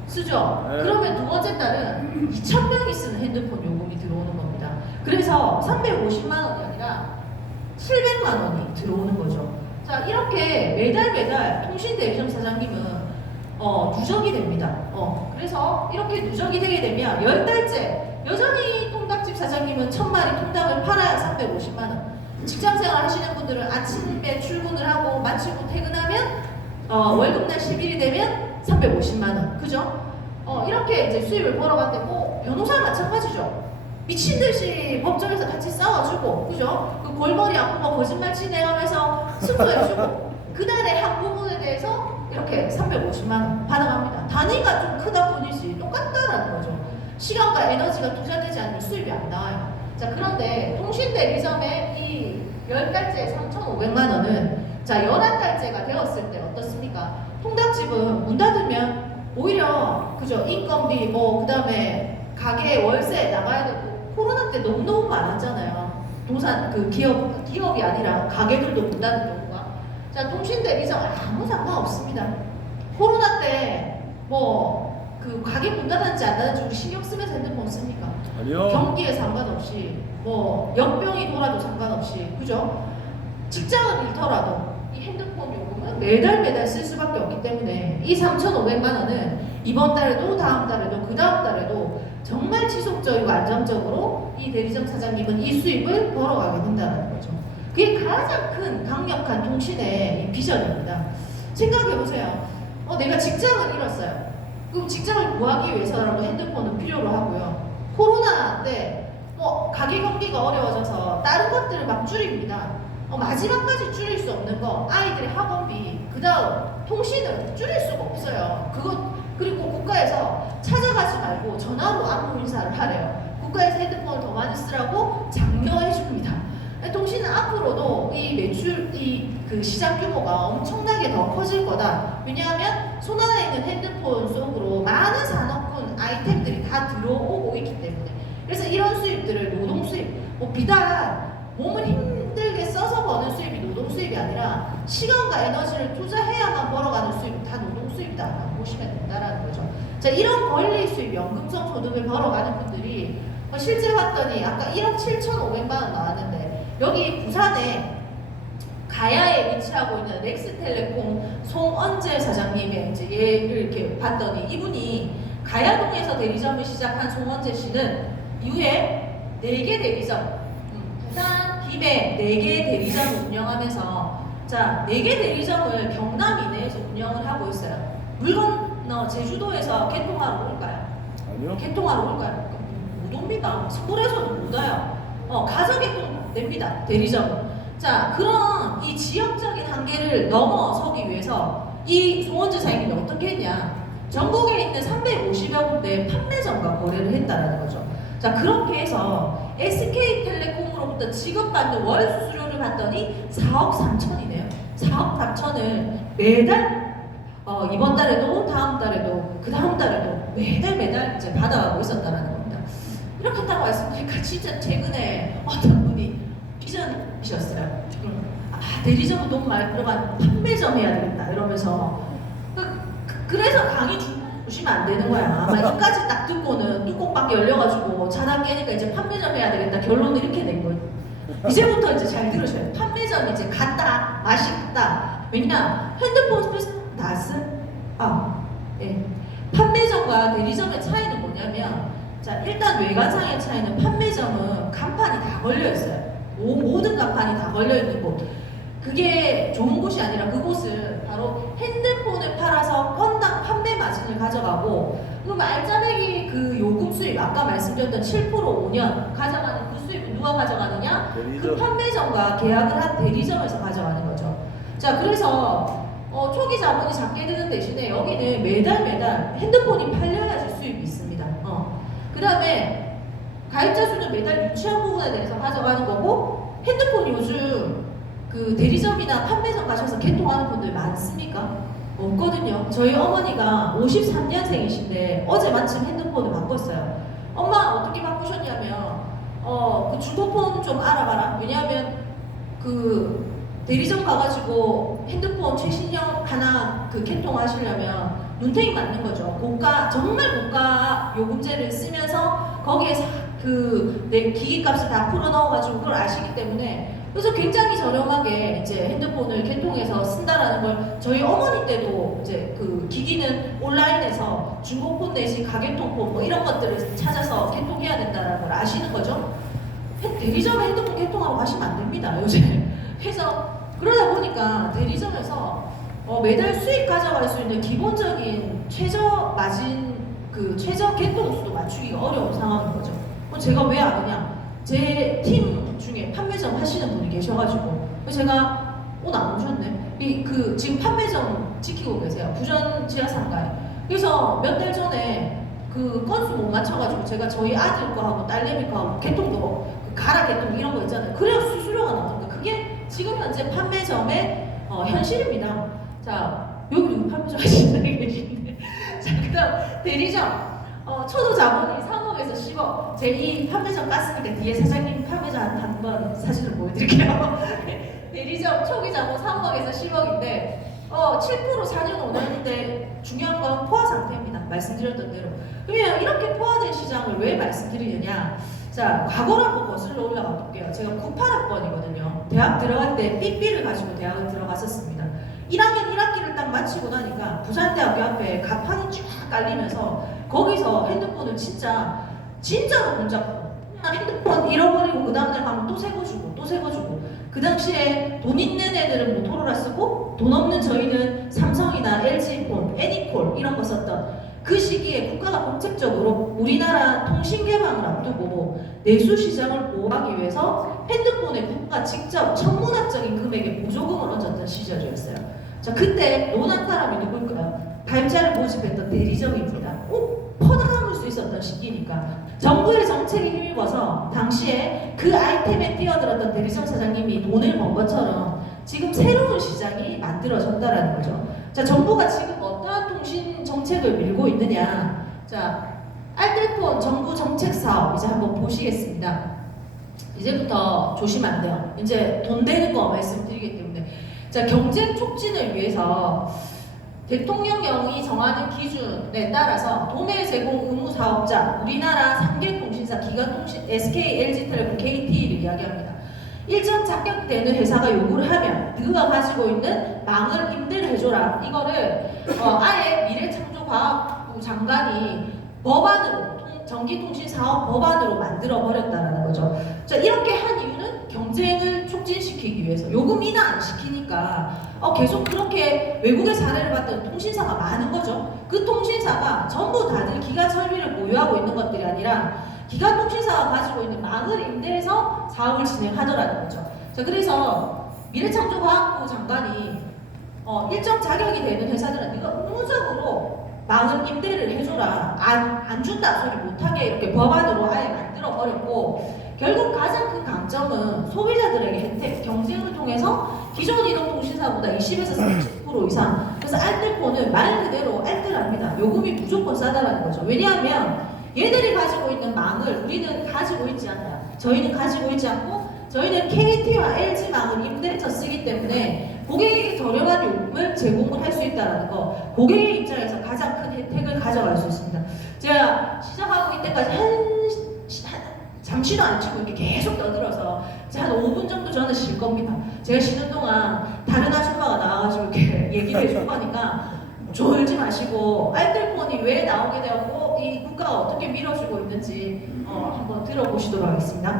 쓰죠? 네. 그러면 두 번째 달은 2,000명이 쓰는 핸드폰 요금이 들어오는 겁니다. 그래서 350만 원이 아니라 700만 원이 들어오는 거죠. 자, 이렇게 매달 통신 대리점 사장님은 누적이 됩니다. 그래서 이렇게 누적이 되게 되면 10달째 여전히 통닭집 사장님은 1,000마리 통닭을 팔아야 350만 원. 직장생활 하시는 분들은 아침에 출근을 하고 마치고 퇴근하면 월급날 10일이 되면 350만 원. 그죠? 이렇게 이제 수입을 벌어갔는데 변호사 마찬가지죠. 미친 듯이 법정에서 같이 싸워주고, 그죠? 그 골머리 아프고 거짓말 치내가면서 승소해주고, 그날의 한 부분에 대해서 이렇게 350만 원 받아갑니다. 단위가 좀 크다 뿐이지 똑같다라는 거죠. 시간과 에너지가 투자되지 않으면 수입이 안 나와요. 자, 그런데 통신대리점의 이 10달째 3,500만 원은 자, 11달째가 되었을 때 어떻습니까? 통닭집은 문 닫으면 오히려 그죠? 인건비 그다음에 가게 월세 나가야 되고 코로나 때 너무너무 많았잖아요. 도산 그 기업이 아니라 가게들도 문 닫는 경우가. 자, 통신대리점 아무 상관없습니다. 코로나 때 그 가게 문 닫았는지 안 닫았는지 우리 신경 쓰면서 핸드폰 씁니까? 아니요. 경기에 상관없이 역병이 돌아도 상관없이 그죠? 직장을 잃더라도 이 핸드폰 요금은 매달 쓸 수밖에 없기 때문에 이 3,500만 원은 이번 달에도 다음 달에도 그 다음 달에도 정말 지속적이고 안정적으로 이 대리점 사장님은 이 수입을 벌어가게 된다는 거죠. 그게 가장 큰 강력한 통신의 이 비전입니다. 생각해보세요. 내가 직장을 잃었어요. 그럼 직장을 구하기 위해서라도 핸드폰은 필요로 하고요. 코로나 때 가게 경기가 어려워져서 다른 것들을 막 줄입니다. 마지막까지 줄일 수 없는 거 아이들의 학원비, 그 다음 통신을 줄일 수가 없어요. 그리고 국가에서 찾아가지 말고 전화로 안부 인사를 하래요. 국가에서 핸드폰을 더 많이 쓰라고 장려해 줍니다. 통신은 앞으로도 이 매출, 그 시장 규모가 엄청나게 더 커질 거다. 왜냐하면 손안에 있는 핸드폰 속으로 많은 산업군 아이템들이 다 들어오고 있기 때문에. 그래서 이런 수입들을 노동 수입, 비단 몸을 힘들게 써서 버는 수입이 노동 수입이 아니라 시간과 에너지를 투자해야만 벌어가는 수입은 다 노동 수입이다 보시면 된다라는 거죠. 자, 이런 권리 수입, 연금성 소득을 벌어가는 분들이 실제 봤더니 아까 1억 7,500만 원 나왔는데 여기 부산에 가야에 위치하고 있는 렉스텔레콤 송언재 사장님의 이제 얘를 이렇게 봤더니 이분이 가야동에서 대리점을 시작한 송언재 씨는 이후에 4개 대리점, 부산, 김해 4개 대리점을 운영하면서 자, 4개 대리점을 경남 이내에서 운영을 하고 있어요. 물건 제주도에서 개통하러 올까요? 아니요. 개통하러 올까요? 못 옵니다. 서울에서도 못 와요. 가서 개통 됩니다. 대리점. 자, 그런 이 지역적인 한계를 넘어서기 위해서 이 송원주 사장님이 어떻게 했냐? 전국에 있는 350여 군데 판매점과 거래를 했다는 거죠. 자, 그렇게 해서 SK텔레콤으로부터 지급받는 월 수수료를 봤더니 4억 3천이네요. 4억 4천을 매달 이번 달에도 다음 달에도 그 다음 달에도 매달 이제 받아가고 있었다는 겁니다. 이렇게 했다고 말씀드리니까 진짜 최근에 어떤 분이 비전이셨어요. 대리점은 너무 많이 들어간 판매점 해야 되겠다 이러면서 그래서 강의 주시면 안 되는 거야. 아마 이까지 딱 듣고는 뚜껑밖에 열려가지고 자다 깨니까 이제 판매점 해야 되겠다 결론을 이렇게 낸 거예요. 이제부터 이제 잘 들으셔요. 판매점이 이제 같다, 맛이 같다. 왜냐 핸드폰 스페이스 나스 예. 판매점과 대리점의 차이는 뭐냐면 자, 일단 외관상의 차이는 판매점은 간판이 다 걸려 있어요. 모든 간판이 다 걸려 있는 곳. 그게 좋은 곳이 아니라 그곳은 바로 핸드폰을 팔아서 건당 판매 마진을 가져가고 그럼 알짜배기 그 요금 수입 아까 말씀드렸던 7% 5년 가져가는 그 수입은 누가 가져가느냐? 대리점. 그 판매점과 계약을 한 대리점에서 가져가는 거죠. 자, 그래서 초기 자본이 작게 드는 대신에 여기는 매달 핸드폰이 팔려야지 수입이 있습니다. 그 다음에 가입자 수는 매달 유치한 부분에 대해서 가져가는 거고 핸드폰 요즘 그 대리점이나 판매점 가셔서 개통하는 분들 많습니까? 없거든요. 저희 어머니가 53년생이신데 어제 마침 핸드폰을 바꿨어요. 엄마 어떻게 바꾸셨냐면 그 중고폰 좀 알아봐라. 왜냐하면 그 대리점 가가지고 핸드폰 최신형 하나 그 개통하시려면 눈탱이 맞는 거죠. 정말 고가 요금제를 쓰면서 거기에 내 기기값을 다 풀어 넣어가지고 그걸 아시기 때문에 그래서 굉장히 저렴하게 이제 핸드폰을 개통해서 쓴다라는 걸 저희 어머니 때도 이제 그 기기는 온라인에서 중고폰 내지 가계통폰 뭐 이런 것들을 찾아서 개통해야 된다는 걸 아시는 거죠. 대리점에 핸드폰 개통하고 가시면 안 됩니다 요새. 그래서 그러다 보니까 대리점에서 매달 수익 가져갈 수 있는 기본적인 최저 마진 최저 개통수도 맞추기가 어려운 상황인 거죠. 제가 왜 아느냐? 제 팀 중에 판매점 하시는 분이 계셔가지고 제가 나오셨네. 지금 판매점 지키고 계세요. 부전 지하상가에. 그래서 몇 달 전에 그 건수 못 맞춰가지고 제가 저희 아들 거하고 딸내미 거하고 개통도 가라겠다 뭐 이런 거 있잖아요. 그래야 수수료가 나옵니다. 그게 지금 현재 판매점의 현실입니다. 자, 여기 판매점 하시는 분이 계신데 자, 그다음 대리점. 초도 자본이 3억에서 10억. 제 이 판매점 깠으니까 뒤에 사장님 판매점 한번 사진을 보여드릴게요. 대리점 초기 자본 3억에서 10억인데 7% 4년 5년인데 중요한 건 포화 상태입니다. 말씀드렸던 대로. 그러면 이렇게 포화된 시장을 왜 말씀드리느냐? 자, 과거로 한번 거슬러 올라가 볼게요. 제가 98학번이거든요. 대학 들어갈 때 삐삐를 가지고 대학을 들어갔었습니다. 1학년 1학기를 딱 마치고 나니까 부산대학교 앞에 가판이 쫙 깔리면서 거기서 핸드폰을 진짜로 공잡고 핸드폰 잃어버리고 그 다음날 가면 또 새 거 주고 또 새 거 주고 그 당시에 돈 있는 애들은 모토로라 쓰고 돈 없는 저희는 삼성이나 LG폰, 애니콜 이런 거 썼던 그 시기에 국가가 공책적으로 우리나라 통신 개방을 앞두고 내수 시장을 보호하기 위해서 핸드폰에 국가 직접 천문학적인 금액의 보조금을 얹었던 시절이었어요. 자, 그때 논한 사람이 누굴까요? 발자를 모집했던 대리점입니다. 꼭 퍼나갈 수 있었던 시기니까 정부의 정책에 힘입어서 당시에 그 아이템에 뛰어들었던 대리점 사장님이 돈을 번 것처럼 지금 새로운 시장이 만들어졌다라는 거죠. 자, 정부가 지금 어떠한 통신 정책을 밀고 있느냐? 자, 알뜰폰 정부 정책 사업 이제 한번 보시겠습니다. 이제부터 조심하면 안 돼요. 이제 돈 되는 거 말씀드리기 때문에 자, 경쟁 촉진을 위해서 대통령령이 정하는 기준에 따라서 도매 제공 의무 사업자 우리나라 3개 통신사 기관통신 SK, LG텔레콤, KT를 이야기합니다. 일정 자격되는 회사가 요구를 하면 그가 가지고 있는 망을 임대를 해줘라. 이거를 아예 미래창조과학부 장관이 법안으로 전기통신사업 법안으로 만들어 버렸다는 거죠. 자, 이렇게 한 이유는 경쟁을 촉진시키기 위해서 요금 인하 안 시키니까 계속 그렇게 외국의 사례를 봤던 통신사가 많은 거죠. 그 통신사가 전부 다들 기간 설비를 보유하고 있는 것들이 아니라 기간 통신사가 가지고 있는 망을 임대해서 사업을 진행하더라는 거죠. 자, 그래서 미래창조과학부 장관이 일정 자격이 되는 회사들은 이거 의무적으로 망을 임대를 해줘라. 안 준다 소리 못하게 이렇게 법안으로 아예 만들어 버렸고 결국 가장 큰 강점은 소비자들에게 혜택, 경쟁을 통해서 기존 이동통신사보다 20에서 30% 이상. 그래서 알뜰폰은 말 그대로 알뜰합니다. 요금이 무조건 싸다라는 거죠. 왜냐하면 얘들이 가지고 있는 망을 우리는 가지고 있지 않아요. 저희는 가지고 있지 않고 저희는 KT와 LG망을 임대해서 쓰기 때문에 고객에게 저렴한 요금을 제공을 할 수 있다는 거, 고객의 입장에서 가장 큰 혜택을 가져갈 수 있습니다. 제가 시작하고 이때까지 잠시도 안 치고 이렇게 계속 떠들어서 한 5분 정도 저는 쉴 겁니다. 제가 쉬는 동안 다른 아줌마가 나와가지고 이렇게 얘기를 해줄 거니까 졸지 마시고 알뜰폰이 왜 나오게 되었고 이 국가가 어떻게 밀어주고 있는지 한번 들어보시도록 하겠습니다.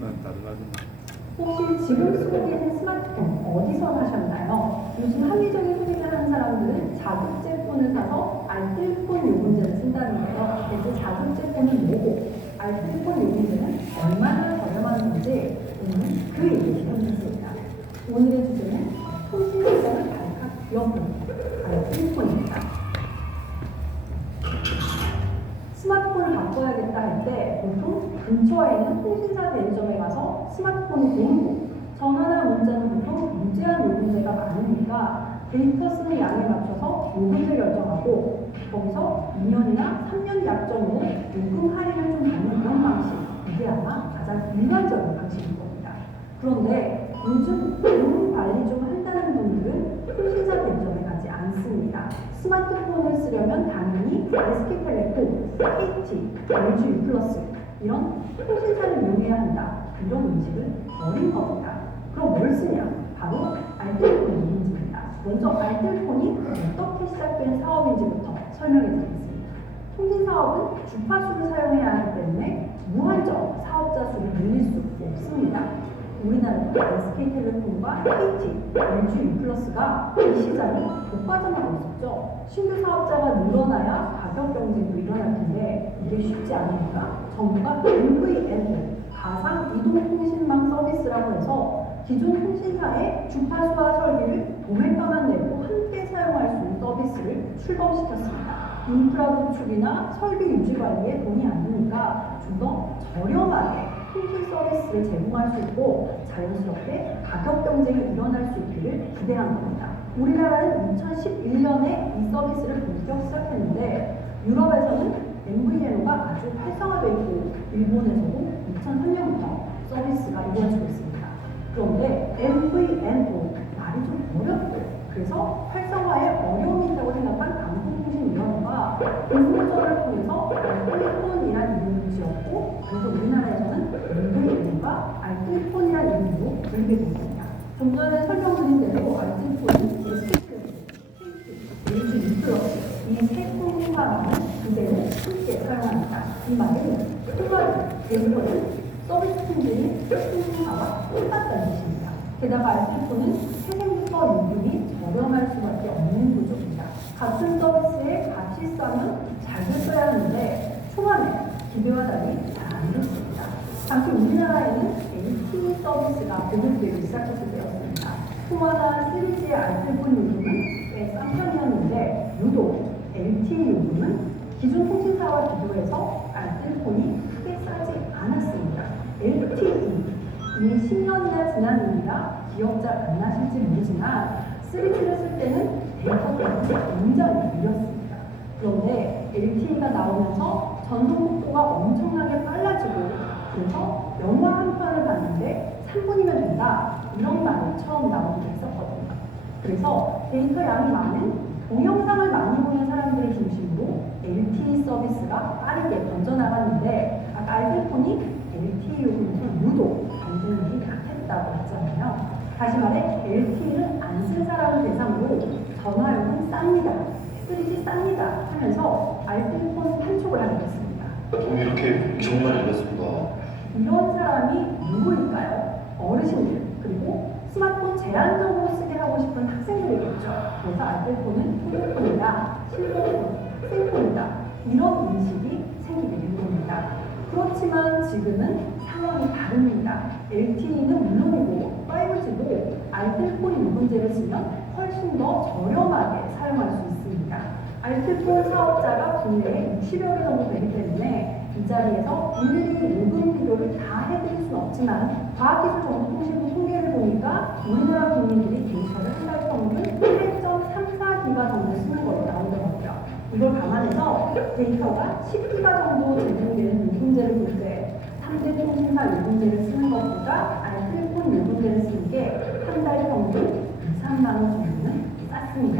난 다른 아줌마. 혹시 지금 쓰고 계신 스마트폰 어디서 사셨나요? 요즘 합리적인 소비를 하는 사람들은 자급제 폰을 사서 알뜰폰 요금제를 쓴다는 거예요. 그래서 자급제 폰은 뭐고 알뜰폰 요금제는 얼마나 저렴한 건지 오늘 그 얘기를 해보겠습니다. 오늘의 주제는 통신시장을 발칵 뒤엎은 알뜰폰입니다. 스마트폰을 바꿔야겠다 할 때 보통 근처에 있는 통신사 대리점에 가서 스마트폰을 고르고 전화나 문자는 보통 무제한 요금제가 많으니까 데이터 쓰는 양에 맞춰서 요금제 결정하고 거기서 2년이나 3년 약정으로 요금 할인을 좀 받는 그런 방식, 이게 아마 가장 일반적인 방식일 겁니다. 그런데 요즘 요금 관리 좀 한다는 분들은 통신사 대리점에 가지 않습니다. 스마트폰을 쓰려면 당연히 SK텔레콤, KT, LG U+ 이런 통신사를 이용해야 한다. 이런 인식을 버린 겁니다. 그럼 뭘 쓰냐? 바로 알뜰폰 요금제입니다. 먼저 알뜰폰이 어떻게 시작된 사업인지부터 설명해 드리겠습니다. 통신사업은 주파수를 사용해야 하기 때문에 무한정 사업자 수를 늘릴 수 없습니다. 우리나라는 SK텔레콤과 KT, LG U+가 이 시장을 못 빠져나가고 있었죠. 신규 사업자가 늘어나야 가격 경쟁도 일어날 텐데 이게 쉽지 않으니까 정부가 MVNO, 가상 이동통신망 서비스라고 해서 기존 통신사의 주파수와 설비를 도매가만 내고 함께 사용할 수 있는 서비스를 출범시켰습니다. 인프라 구축이나 설비 유지 관리에 돈이 안 드니까 좀 더 저렴하게 통신 서비스를 제공할 수 있고 자연스럽게 가격 경쟁이 일어날 수 있기를 기대한 겁니다. 우리나라는 2011년에 이 서비스를 본격 시작했는데 유럽에서는 MVNO가 아주 활성화되어 있고 일본에서도 2003년부터 서비스가 이루어지고 있습니다. 그런데 MVNO 말이 좀 어렵고 그래서 활성화에 어려움이 있다고 생각한 방송통신위원회가 공모전을 통해서 알뜰폰이라는 이름을 지었고 그래서 우리나라에서는 MVNO가 알뜰폰이라는 이름으로 불리게 된 겁니다. 좀 전에 설명드린 대로 알뜰폰은 LG 유플러스 이세 통화라는 두 대를 함께 사용합니다. 이 말은 통화를 데이터를 서비스 품질이 통화와 똑같다는 뜻입니다. 게다가 알뜰폰은 태생부터 요금이 저렴할 수밖에 없는 구조입니다. 같은 서비스에 같이 싸면 잘도 써야 하는데 초반에 기대와 달리 잘 안 됐습니다. 당시 우리나라에는 LTE 서비스가 보급되기 시작했을 때였습니다. 통화나 3G의 알뜰폰 요금은 꽤 싼 편이었는데 유독 LTE 요금은 기존 통신사와 비교해서 알뜰폰이 크게 싸지 않았습니다. LTE 이미 10년이나 지난 일이라 기억 잘 안 나실지 모르지만 3G를 쓸 때는 데이터 값이 굉장히 느렸습니다. 그런데 LTE가 나오면서 전송 속도가 엄청나게 빨라지고 그래서 영화 한 편을 봤는데 3분이면 된다 이런 말이 처음 나오게 했었거든요. 그래서 데이터 양이 많은 동영상을 많이 보는 사람들을 중심으로 LTE 서비스가 빠르게 번져나갔는데 아까 알뜰폰이 LTE 요금에서 유독 경쟁력이 약했다고 했잖아요. 다시 말해 LTE는 안 쓴 사람을 대상으로 전화요금 쌉니다. 3G 쌉니다 하면서 알뜰폰 판촉을 하게 됐습니다. 이렇게 정말 이렇습니다. 이런 사람이 누구일까요? 어르신들 그리고 스마트폰 제한적으로 쓰게 하고 싶은 학생들이겠죠. 그래서 알뜰폰은 소모폰이다, 실용폰, 학생폰이다 이런 인식이 생기게 된 겁니다. 그렇지만 지금은 상황이 다릅니다. LTE는 물론이고 5G도 알뜰폰 요금제를 쓰면 훨씬 더 저렴하게 사용할 수 있습니다. 알뜰폰 사업자가 국내에 60여 개 정도 되기 때문에 이 자리에서 일일이 요금 비교를 다 해드릴 수는 없지만 과학기술정보통신부 통계를 보니까 우리나라 국민들이 데이터를 한 달 평균 8.34기가 정도 쓰는 걸로 나오더라고요. 이걸 감안해서 데이터가 10기가 정도 제공되는 요금제를 볼 때 3대 통신사 요금제를 쓰는 것보다 알뜰폰 요금제를 쓰는 게 한 달 평균 2, 3만 원 정도는 쌌습니다.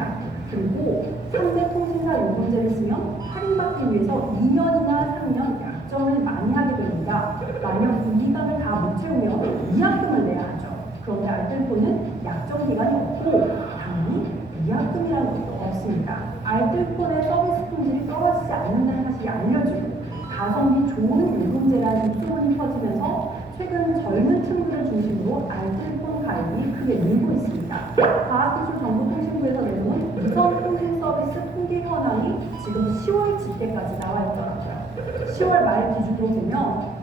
그리고 3대 통신사 요금제를 쓰면 할인받기 위해서 2년이나 3년 약정을 많이 하게 됩니다. 만약 이 기간을 다 못 채우면 위약금을 내야 하죠. 그런데 알뜰폰은 약정 기간이 없고 당연히 위약금이라는 것도 없습니다. 알뜰폰의 서비스 품질이 떨어지지 않는다는 사실이 알려지고 가성비 좋은 요금제라는 소문이 퍼지면서 최근 젊은 층들을 중심으로 알뜰폰 가입이 크게 늘고 있습니다. 과학기술정보통신부에서 내놓은 위성통신 서비스 통계 현황이 지금 10월 집계까지 나와 있더라고요. 10월 말 기준으로 보면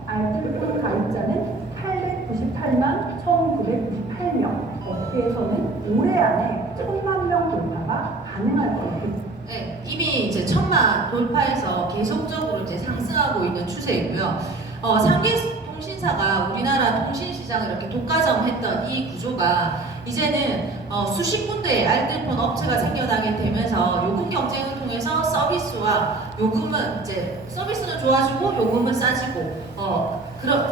알뜰폰 가입자는 898만 1998명, 업계에서는 올해 안에 1000만 명 돌파가 가능할 것입니다. 네, 이미 이제 1000만 돌파해서 계속적으로 이제 상승하고 있는 추세이고요. 3개 통신사가 우리나라 통신 시장을 이렇게 독과점했던 이 구조가 이제는 수십 군데의 알뜰폰 업체가 생겨나게 되면서 요금 경쟁을 통해서 서비스와 요금은 이제 서비스는 좋아지고 요금은 싸지고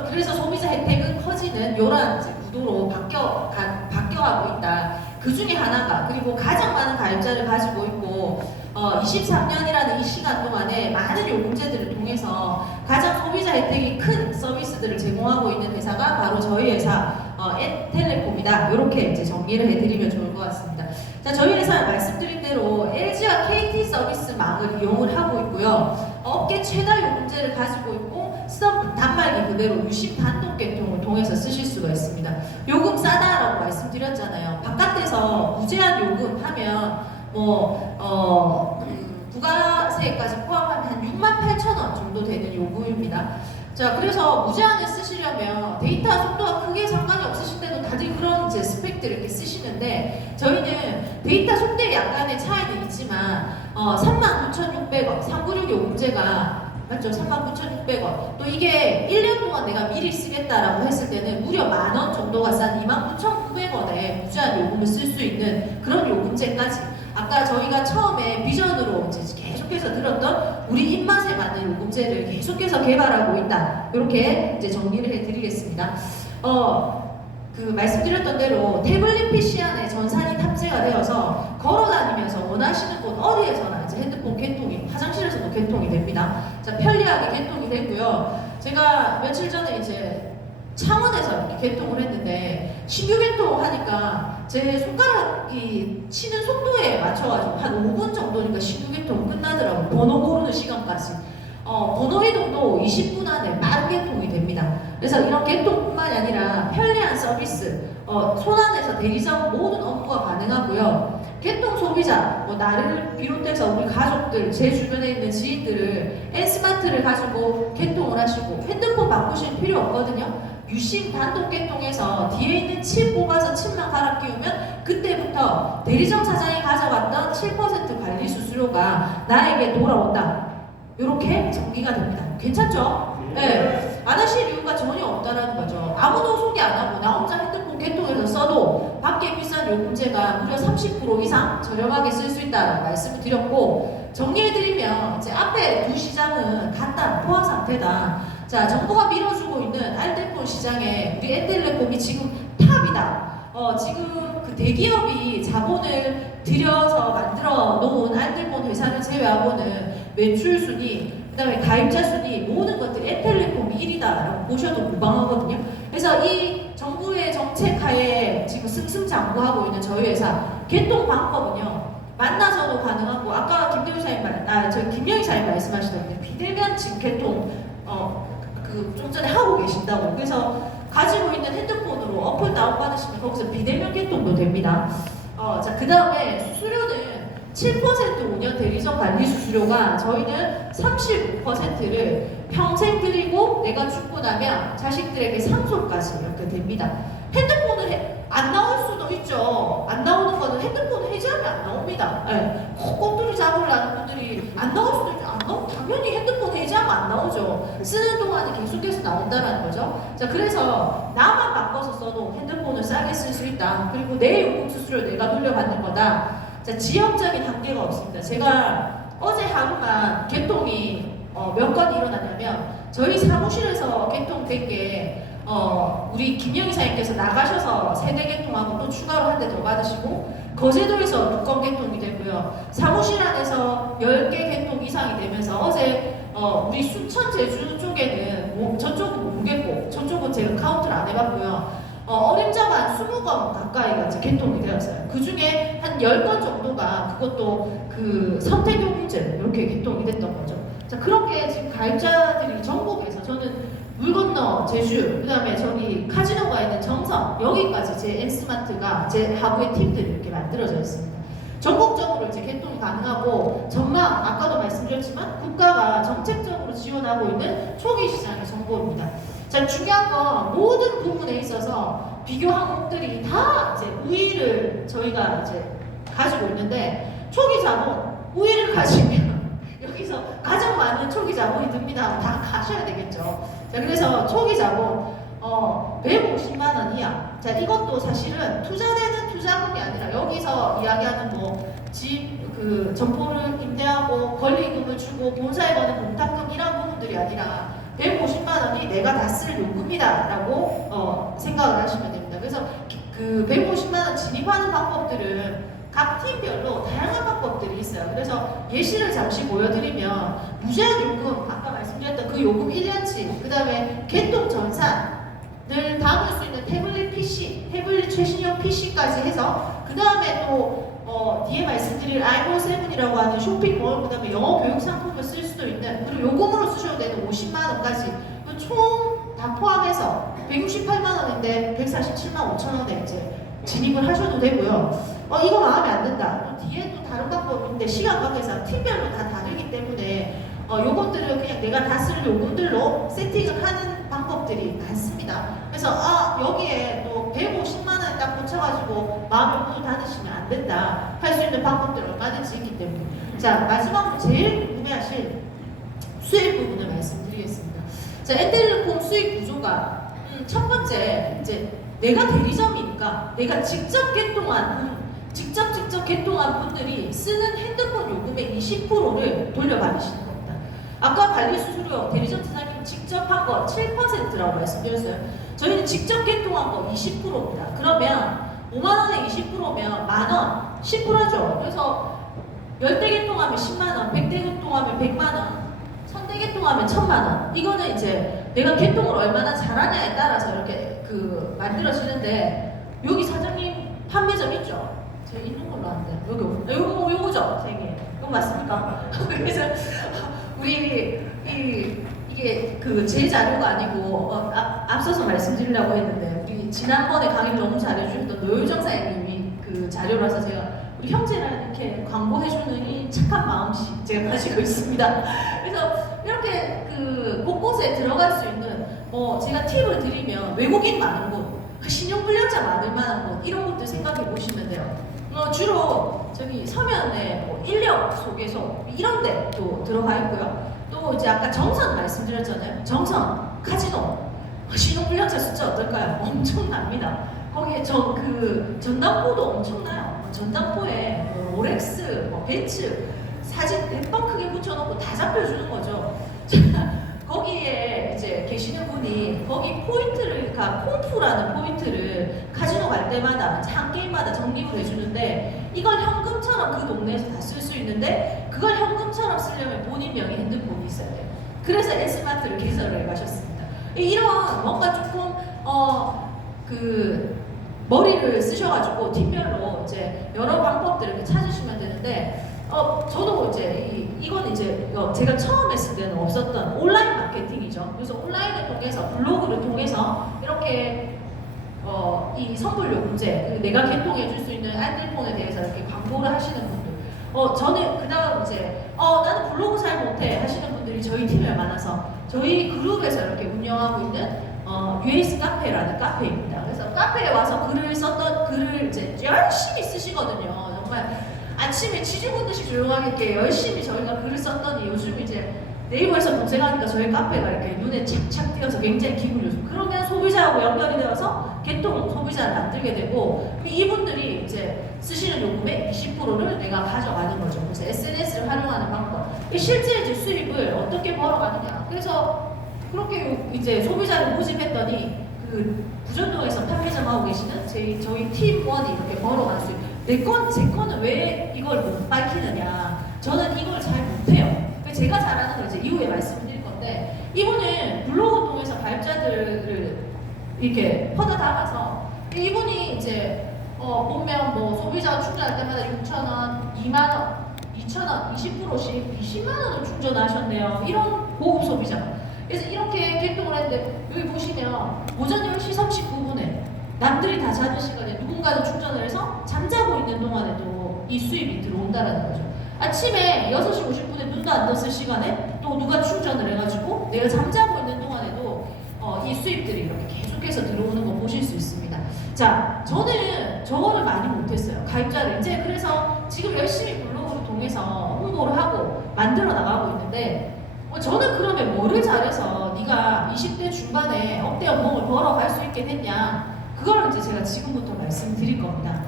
그래서 소비자 혜택은 커지는 이런 구도로 바뀌어가고 있다. 그 중에 하나가 그리고 가장 많은 가입자를 가지고 있고 23년이라는 이 시간 동안에 많은 요금제들을 통해서 가장 소비자 혜택이 큰 서비스들을 제공하고 있는 회사가 바로 저희 회사 N텔레콤이다. 이렇게 이제 정리를 해드리면 좋을 것 같습니다. 자, 저희 회사 말씀드린 대로 LG와 KT 서비스망을 이용을 하고 있고요. 업계 최다 요금제를 가지고 있고 단말기 그대로 유심 단독 개통을 통해서 쓰실 수가 있습니다. 요금 싸다라고 말씀드렸잖아요. 바깥에서 무제한 요금 하면 부가세까지 포함하면 한 68,000원 정도 되는 요금입니다. 자, 그래서 무제한을 쓰시려면 데이터 속도가 크게 상관이 없으실 때도 다들 그런 이제 스펙들을 이렇게 쓰시는데 저희는 데이터 속도에 약간의 차이는 있지만 39,600 39,600원, 396 요금제가 맞죠? 39,600원. 또 이게 1년 동안 내가 미리 쓰겠다라고 했을 때는 무려 10,000원 정도가 싼 29,900원에 무제한 요금을 쓸 수 있는 그런 요금제까지. 아까 저희가 처음에 비전으로 이제 계속해서 들었던 우리 입맛에 맞는 요금제를 계속해서 개발하고 있다. 이렇게 이제 정리를 해드리겠습니다. 말씀드렸던 대로 태블릿 PC 안에 전산이 탑재가 되어서 걸어다니면서 원하시는 곳 어디에서나 이제 핸드폰 개통이, 화장실에서도 개통이 됩니다. 자, 편리하게 개통이 되고요. 제가 며칠 전에 이제 창원에서 이렇게 개통을 했는데 신규 개통하니까 제 손가락이 치는 속도에 맞춰가지고 한 5분 정도니까 신규 개통 끝나더라고요. 번호 고르는 시간까지. 번호 이동도 20분 안에 빠르게 개통이 됩니다. 그래서 이런 개통뿐만이 아니라 편리한 서비스, 손안에서 대리점 모든 업무가 가능하고요. 개통 소비자, 나를 비롯해서 우리 가족들, 제 주변에 있는 지인들을 N스마트를 가지고 개통을 하시고 핸드폰 바꾸실 필요 없거든요. 유심 단독 개통해서 뒤에 있는 칩 뽑아서 칩만 갈아 끼우면 그때부터 대리점 사장이 가져갔던 7% 관리 수수료가 나에게 돌아온다. 이렇게 정리가 됩니다. 괜찮죠? 네. 안 하실 이유가 전혀 없다라는 거죠. 아무도 소개 안 하고 나 혼자 핸드폰 개통해서 써도 밖에 비싼 요금제가 무려 30% 이상 저렴하게 쓸 수 있다라고 말씀을 드렸고, 정리해드리면 이제 앞에 두 시장은 같다, 포화 상태다. 자, 정부가 밀어주고 있는 알뜰폰 시장에 우리 N텔레콤이 지금 탑이다. 지금 그 대기업이 자본을 들여서 만들어 놓은 알뜰폰 회사를 제외하고는 매출 순위, 그 다음에 가입자 순위, 모든 것들이 N텔레콤이 1위다라고 보셔도 무방하거든요. 그래서 이 정부의 정책 하에 지금 승승장구하고 있는 저희 회사 개통 방법은요, 만나서도 가능하고, 아까 김영희 사님 말씀하시던데 비대면 지금 개통 좀 전에 하고 계신다고. 그래서 가지고 있는 핸드폰으로 어플 다운받으시면 거기서 비대면 개통도 됩니다. 자, 그 다음에 수수료는 7% 5년 대리점 관리 수수료가 저희는 35%를 평생 드리고 내가 죽고 나면 자식들에게 상속까지 이렇게 됩니다. 핸드폰을 안 나올 수도 있죠. 안 나오는 거는 핸드폰 해지하면 안 나옵니다. 네. 꽃들이 잡으려는 분들이 안 나올 수도 있죠. 당연히 핸드폰 해지하면 안 나오죠. 쓰는 동안에 계속해서 나온다는 거죠. 자, 그래서 나만 바꿔서 써도 핸드폰을 싸게 쓸 수 있다. 그리고 내 요금 수수료를 내가 돌려받는 거다. 자, 지역적인 한계가 없습니다. 제가 어제 하루만 개통이 몇 건이 일어났냐면, 저희 사무실에서 개통된 게 우리 김영희 사님께서 나가셔서 세대 개통하고 또 추가로 한 대 더 받으시고, 거제도에서 6건 개통이 되고요. 사무실 안에서 10개 개통 이상이 되면서 어제 우리 순천 제주 쪽에는 저쪽은 모르겠고 저쪽은 제가 카운트를 안 해봤고요. 어림잡아 20건 가까이가 이제 개통이 되었어요. 그 중에 한 10건 정도가 그것도 그 선택요금제 이렇게 개통이 됐던 거죠. 자, 그렇게 지금 가입자들이 전국에서, 저는 물 건너 제주, 그 다음에 저기 카지노가 있는 정선, 여기까지 제 N스마트가 제 하부의 팀들이 이렇게 만들어져 있습니다. 전국적으로 이제 개통이 가능하고, 전망 아까도 말씀드렸지만 국가가 정책적으로 지원하고 있는 초기 시장의 정보입니다. 자, 중요한 건 모든 부분에 있어서 비교 항목들이 다 이제 우위를 저희가 이제 가지고 있는데, 초기 자본 우위를 가지면 여기서 가장 많은 초기 자본이 듭니다. 다 가셔야 되겠죠. 자, 그래서 초기 자본 150만 원 이하. 자, 이것도 사실은 투자되는 투자금이 아니라 여기서 이야기하는 점포를 임대하고 권리금을 주고 본사에 거는 공탁금 이런 부분들이 아니라 150만 원이 내가 다 쓸 요금이다라고 생각을 하시면 됩니다. 그래서 그 150만 원 진입하는 방법들은 각 팀별로 다양한 방법들이 있어요. 그래서 예시를 잠시 보여드리면, 무제한 요금, 아까 말씀드렸던 그 요금 1년치, 그 다음에 개통 전산을 담을 수 있는 태블릿 PC, 태블릿 최신형 PC까지 해서, 그 다음에 또 뒤에 말씀드릴 i7이라고 하는 쇼핑몰, 그 다음에 영어 교육 상품을 쓸 수도 있는, 그리고 요금으로 쓰셔도 되는 50만 원까지, 총 다 포함해서 168만 원인데 147만 5천 원에 이제 진입을 하셔도 되고요. 이거 마음에 안 든다. 또 뒤에 또 다른 방법인데 시간 관계상 팀별로 다 다르기 때문에 요것들을 그냥 내가 다 쓸 요금들로 세팅을 하는 방법들이 많습니다. 그래서 여기에 또 150만 원에 딱 꽂혀가지고 마음을 닫으시면 안 된다 할 수 있는 방법들 얼마든지 있기 때문에. 자, 마지막으로 제일 궁금해하실 수익 부분을 말씀드리겠습니다. 자, 엔텔레콤 수익 구조가 첫 번째 이제 내가 대리점이니까 내가 직접 개통한 분들이 쓰는 핸드폰 요금의 20%를 돌려받으시는 겁니다. 아까 관리 수수료 대리점 사장님 직접 한 거 7%라고 말씀드렸어요. 저희는 직접 개통한 거 20%입니다. 그러면 5만 원에 20%면 만 원, 10%죠. 그래서 10대 개통하면 10만 원, 100대 개통하면 100만 원, 1000대 개통하면 1000만 원. 이거는 이제 내가 개통을 얼마나 잘하냐에 따라서 이렇게 만들어지는데, 여기 사장님 판매점 있죠? 제가 있는 걸로 아는데 요거죠, 선생님. 이거 맞습니까? 그래서 이게 제 자료가 아니고 앞서서 말씀드리려고 했는데, 우리 지난번에 강의 너무 잘해주셨던 노효정 사장님이 그 자료라서 제가 우리 형제랑 이렇게 광고해주는 이 착한 마음씩 제가 가지고 있습니다. 그래서 이렇게 곳곳에 들어갈 수 있는 제가 팁을 드리면 외국인 많은 곳, 신용불량자 많을 만한 곳, 이런 곳들 생각해 보시면 돼요. 주로 저기 서면에 인력 소개소 이런 데도 들어가 있고요. 또 이제 아까 정선 말씀드렸잖아요. 정선, 카지노, 신용불량자 숫자 어떨까요? 엄청납니다. 거기에 전당포도 엄청나요. 전당포에 롤렉스, 벤츠 사진 대박 크게 붙여놓고 다 잡혀주는 거죠. 거기에 이제 계시는 분이 거기 포인트를, 콩프라는 포인트를 카지노 갈 때마다 한 게임마다 적립을 해주는데, 이걸 현금처럼 그 동네에서 다 쓸 수 있는데, 그걸 현금처럼 쓰려면 본인 명의 핸드폰이 있어야 돼요. 그래서 S마트를 개설을 해가셨습니다. 이런 뭔가 조금 머리를 쓰셔가지고 팀별로 이제 여러 방법들을 이렇게 찾으시면 되는데, 저도 이제 이건 이제 제가 처음 했을 때는 없었던 온라인 마케팅이죠. 그래서 온라인을 통해서, 블로그를 통해서 이렇게 이 선불 요금제, 내가 개통해 줄 수 있는 핸드폰에 대해서 이렇게 광고를 하시는 분들, 저는 그다음 이제 나는 블로그 잘 못해 하시는 분들이 저희 팀에 많아서 저희 그룹에서 이렇게 운영하고 있는 US 카페라는 카페입니다. 그래서 카페에 와서 글을 이제 열심히 쓰시거든요. 정말 아침에 지주본 듯이 조용하게 이렇게 열심히 저희가 글을 썼더니, 요즘 이제 네이버에서 검색하니까 저희 카페가 이렇게 눈에 착착 띄어서 굉장히 기분이 좋습니다. 그러면 소비자하고 연결이 되어서 개통 소비자를 만들게 되고, 이분들이 이제 쓰시는 요금의 20%를 내가 가져가는 거죠. 그래서 SNS를 활용하는 방법. 실제 이제 수입을 어떻게 벌어가느냐. 그래서 그렇게 이제 소비자를 모집했더니 부전동에서 판매점 하고 계시는 저희 팀원이 이렇게 벌어갈 수 있는. 제 거는 왜 이걸 못 밝히느냐. 저는 이걸 잘 못해요. 제가 잘하는 걸 이제 이후에 말씀드릴 건데, 이분은 블로그 통해서 가입자들을 이렇게 퍼다담아서, 이분이 이제 보면 소비자가 충전할 때마다 6,000원, 2만원, 2,000원, 20%씩 20만원을 충전하셨네요. 이런 고급 소비자. 그래서 이렇게 개통을 했는데, 여기 보시면 오전 10시 39분에 남들이 다 자는 시간에 누군가는 충전을 해서 잠자고 있는 동안에도 이 수입이 들어온다는 거죠. 아침에 6시 50분에 눈도 안 떴을 시간에 또 누가 충전을 해가지고 내가 잠자고 있는 동안에도 이 수입들이 이렇게 계속해서 들어오는 거 보실 수 있습니다. 자, 저는 저거를 많이 못했어요. 가입자를. 이제 그래서 지금 열심히 블로그를 통해서 홍보를 하고 만들어 나가고 있는데, 저는 그러면 뭐를 잘해서 네가 20대 중반에 억대 연봉을 벌어갈 수 있게 됐냐, 그걸 이제 제가 지금부터 말씀드릴 겁니다.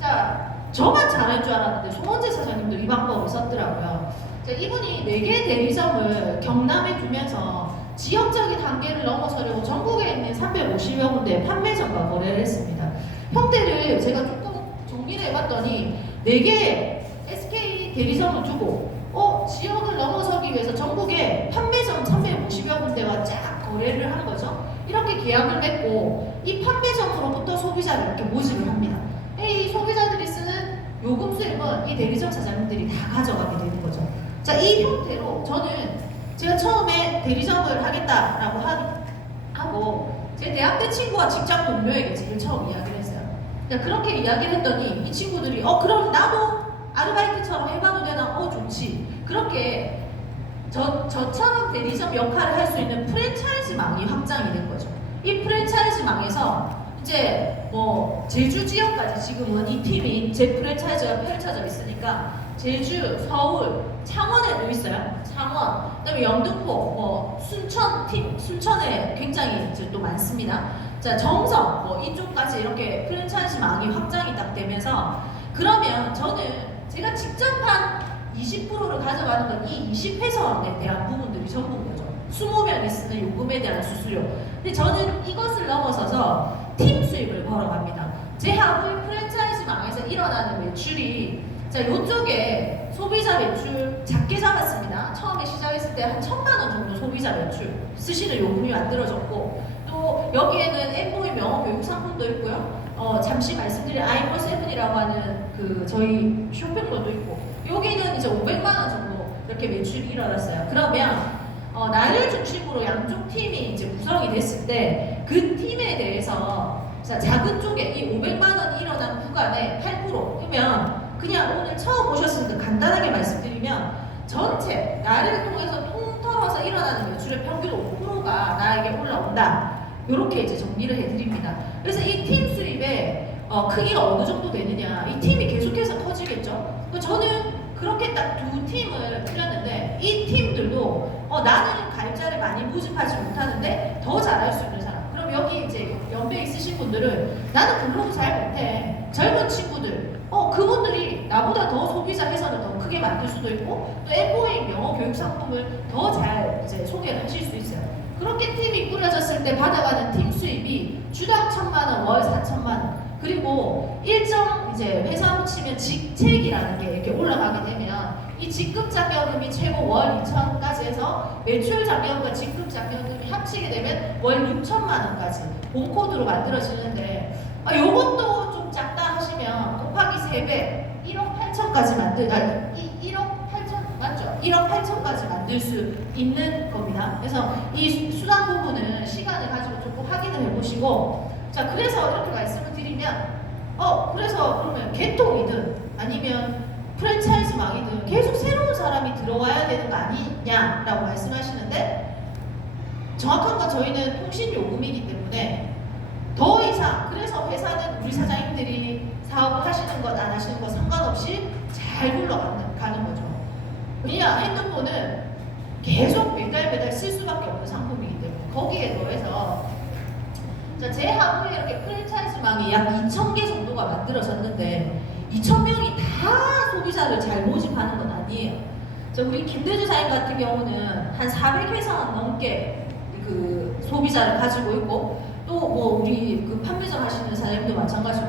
자, 저만 잘할 줄 알았는데 송원재 사장님도 이 방법을 썼더라고요. 자, 이분이 4개 대리점을 경남에 두면서 지역적인 한계를 넘어서려고 전국에 있는 350여 군데 판매점과 거래를 했습니다. 형태를 제가 조금 정리를 해봤더니 4개 SK 대리점을 두고 지역을 넘어서기 위해서 전국에 판매점 350여 군데와 쫙 거래를 한 거죠. 이렇게 계약을 맺고 이 판매점으로부터 소비자를 이렇게 모집을 합니다. 이 소비자들이 쓰는 요금 수입은 이 대리점 사장님들이 다 가져가게 되는 거죠. 자, 이 형태로 저는 제가 처음에 대리점을 하겠다라고 하고 제 대학 때 친구와 직장 동료에게 제일 처음 이야기를 했어요. 그렇게 이야기를 했더니 이 친구들이 그럼 나도 아르바이트처럼 해봐도 되나? 좋지. 그렇게 저처럼 대리점 역할을 할 수 있는 프랜차이즈망이 확장이 된 거죠. 이 프랜차이즈망에서 이제 제주 지역까지 지금은 이 팀이 제 프랜차이즈가 펼쳐져 있으니까 제주, 서울, 창원에도 있어요. 창원, 그다음에 영등포, 뭐 순천 팀, 순천에 굉장히 이제 또 많습니다. 자, 정성, 뭐 이쪽까지 이렇게 프랜차이즈망이 확장이 딱 되면서 그러면 저는 제가 직접 한 20%를 가져가는 건 이 20회선에 대한 부분들이 전부인 거죠. 20명이 쓰는 요금에 대한 수수료. 근데 저는 이것을 넘어서서 팀 수입을 걸어갑니다. 제 하부의 프랜차이즈망에서 일어나는 매출이 자, 요쪽에 소비자 매출 작게 잡았습니다. 처음에 시작했을 때 한 1,000만 원 정도 소비자 매출 쓰시는 요금이 만들어졌고 또 여기에는 엠보이 명호 교육 상품도 있고요. 잠시 말씀드린 아이몰7이라고 하는 그 저희 쇼핑몰도 있고 여기는 이제 500만 원 정도 이렇게 매출이 일어났어요. 그러면 나를 중심으로 양쪽 팀이 이제 구성이 됐을 때 그 팀에 대해서 자, 작은 쪽에 이 500만 원 일어난 구간에 8%면 그냥 오늘 처음 오셨으니까 간단하게 말씀드리면 전체 나를 통해서 통틀어서 일어나는 매출의 평균 5%가 나에게 올라온다. 이렇게 이제 정리를 해드립니다. 그래서 이 팀 수입의 크기가 어느 정도 되느냐, 이 팀이 계속해서 커지겠죠. 저는 그렇게 딱 두 팀을 꾸렸는데 이 팀들도 나는 가입자를 많이 모집하지 못하는데 더 잘할 수 있는 사람. 그럼 여기 이제 연배 있으신 분들은 나는 블로그 잘 못해. 젊은 친구들, 그분들이 나보다 더 소비자 회선을 더 크게 만들 수도 있고 또 엠보잉 영어 교육 상품을 더 잘 이제 소개를 하실 수 있어요. 그렇게 팀이 꾸려졌을 때 받아가는 팀 수입이 주당 1,000만 원, 월 4,000만 원. 그리고 일정 이제 회사로 치면 직책이라는 게 이렇게 올라가게 되면 이 직급 장려금이 최고 월 2,000까지 해서 매출 장려금과 직급 장려금이 합치게 되면 월 6,000만 원까지 본코드로 만들어지는데 요것도 좀 작다 하시면 곱하기 3배 1억 8천까지 1억 8천 맞죠? 1억 8천까지 만들 수 있는 겁니다. 그래서 이 수당 부분은 시간을 가지고 조금 확인을 해보시고 자, 그래서 이렇게 말씀을 드리면 그래서 그러면 개통이든 아니면 프랜차이즈망이든 계속 새로운 사람이 들어와야 되는 거 아니냐라고 말씀하시는데 정확한 건 저희는 통신 요금이기 때문에 더 이상 그래서 회사는 우리 사장님들이 사업을 하시는 것 안 하시는 것 상관없이 잘 굴러가는 거죠. 왜냐 핸드폰은 계속 매달 쓸 수밖에 없는 상품이기 때문에 거기에 더해서 자, 제 하부에 이렇게 프랜차이즈망이 약 2,000개 정도가 만들어졌는데 2,000명이 다 소비자를 잘 모집하는 건 아니에요. 자, 우리 김대주 사장님 같은 경우는 한 400회선 넘게 그 소비자를 가지고 있고 또 뭐 우리 그 판매점 하시는 사장님도 마찬가지고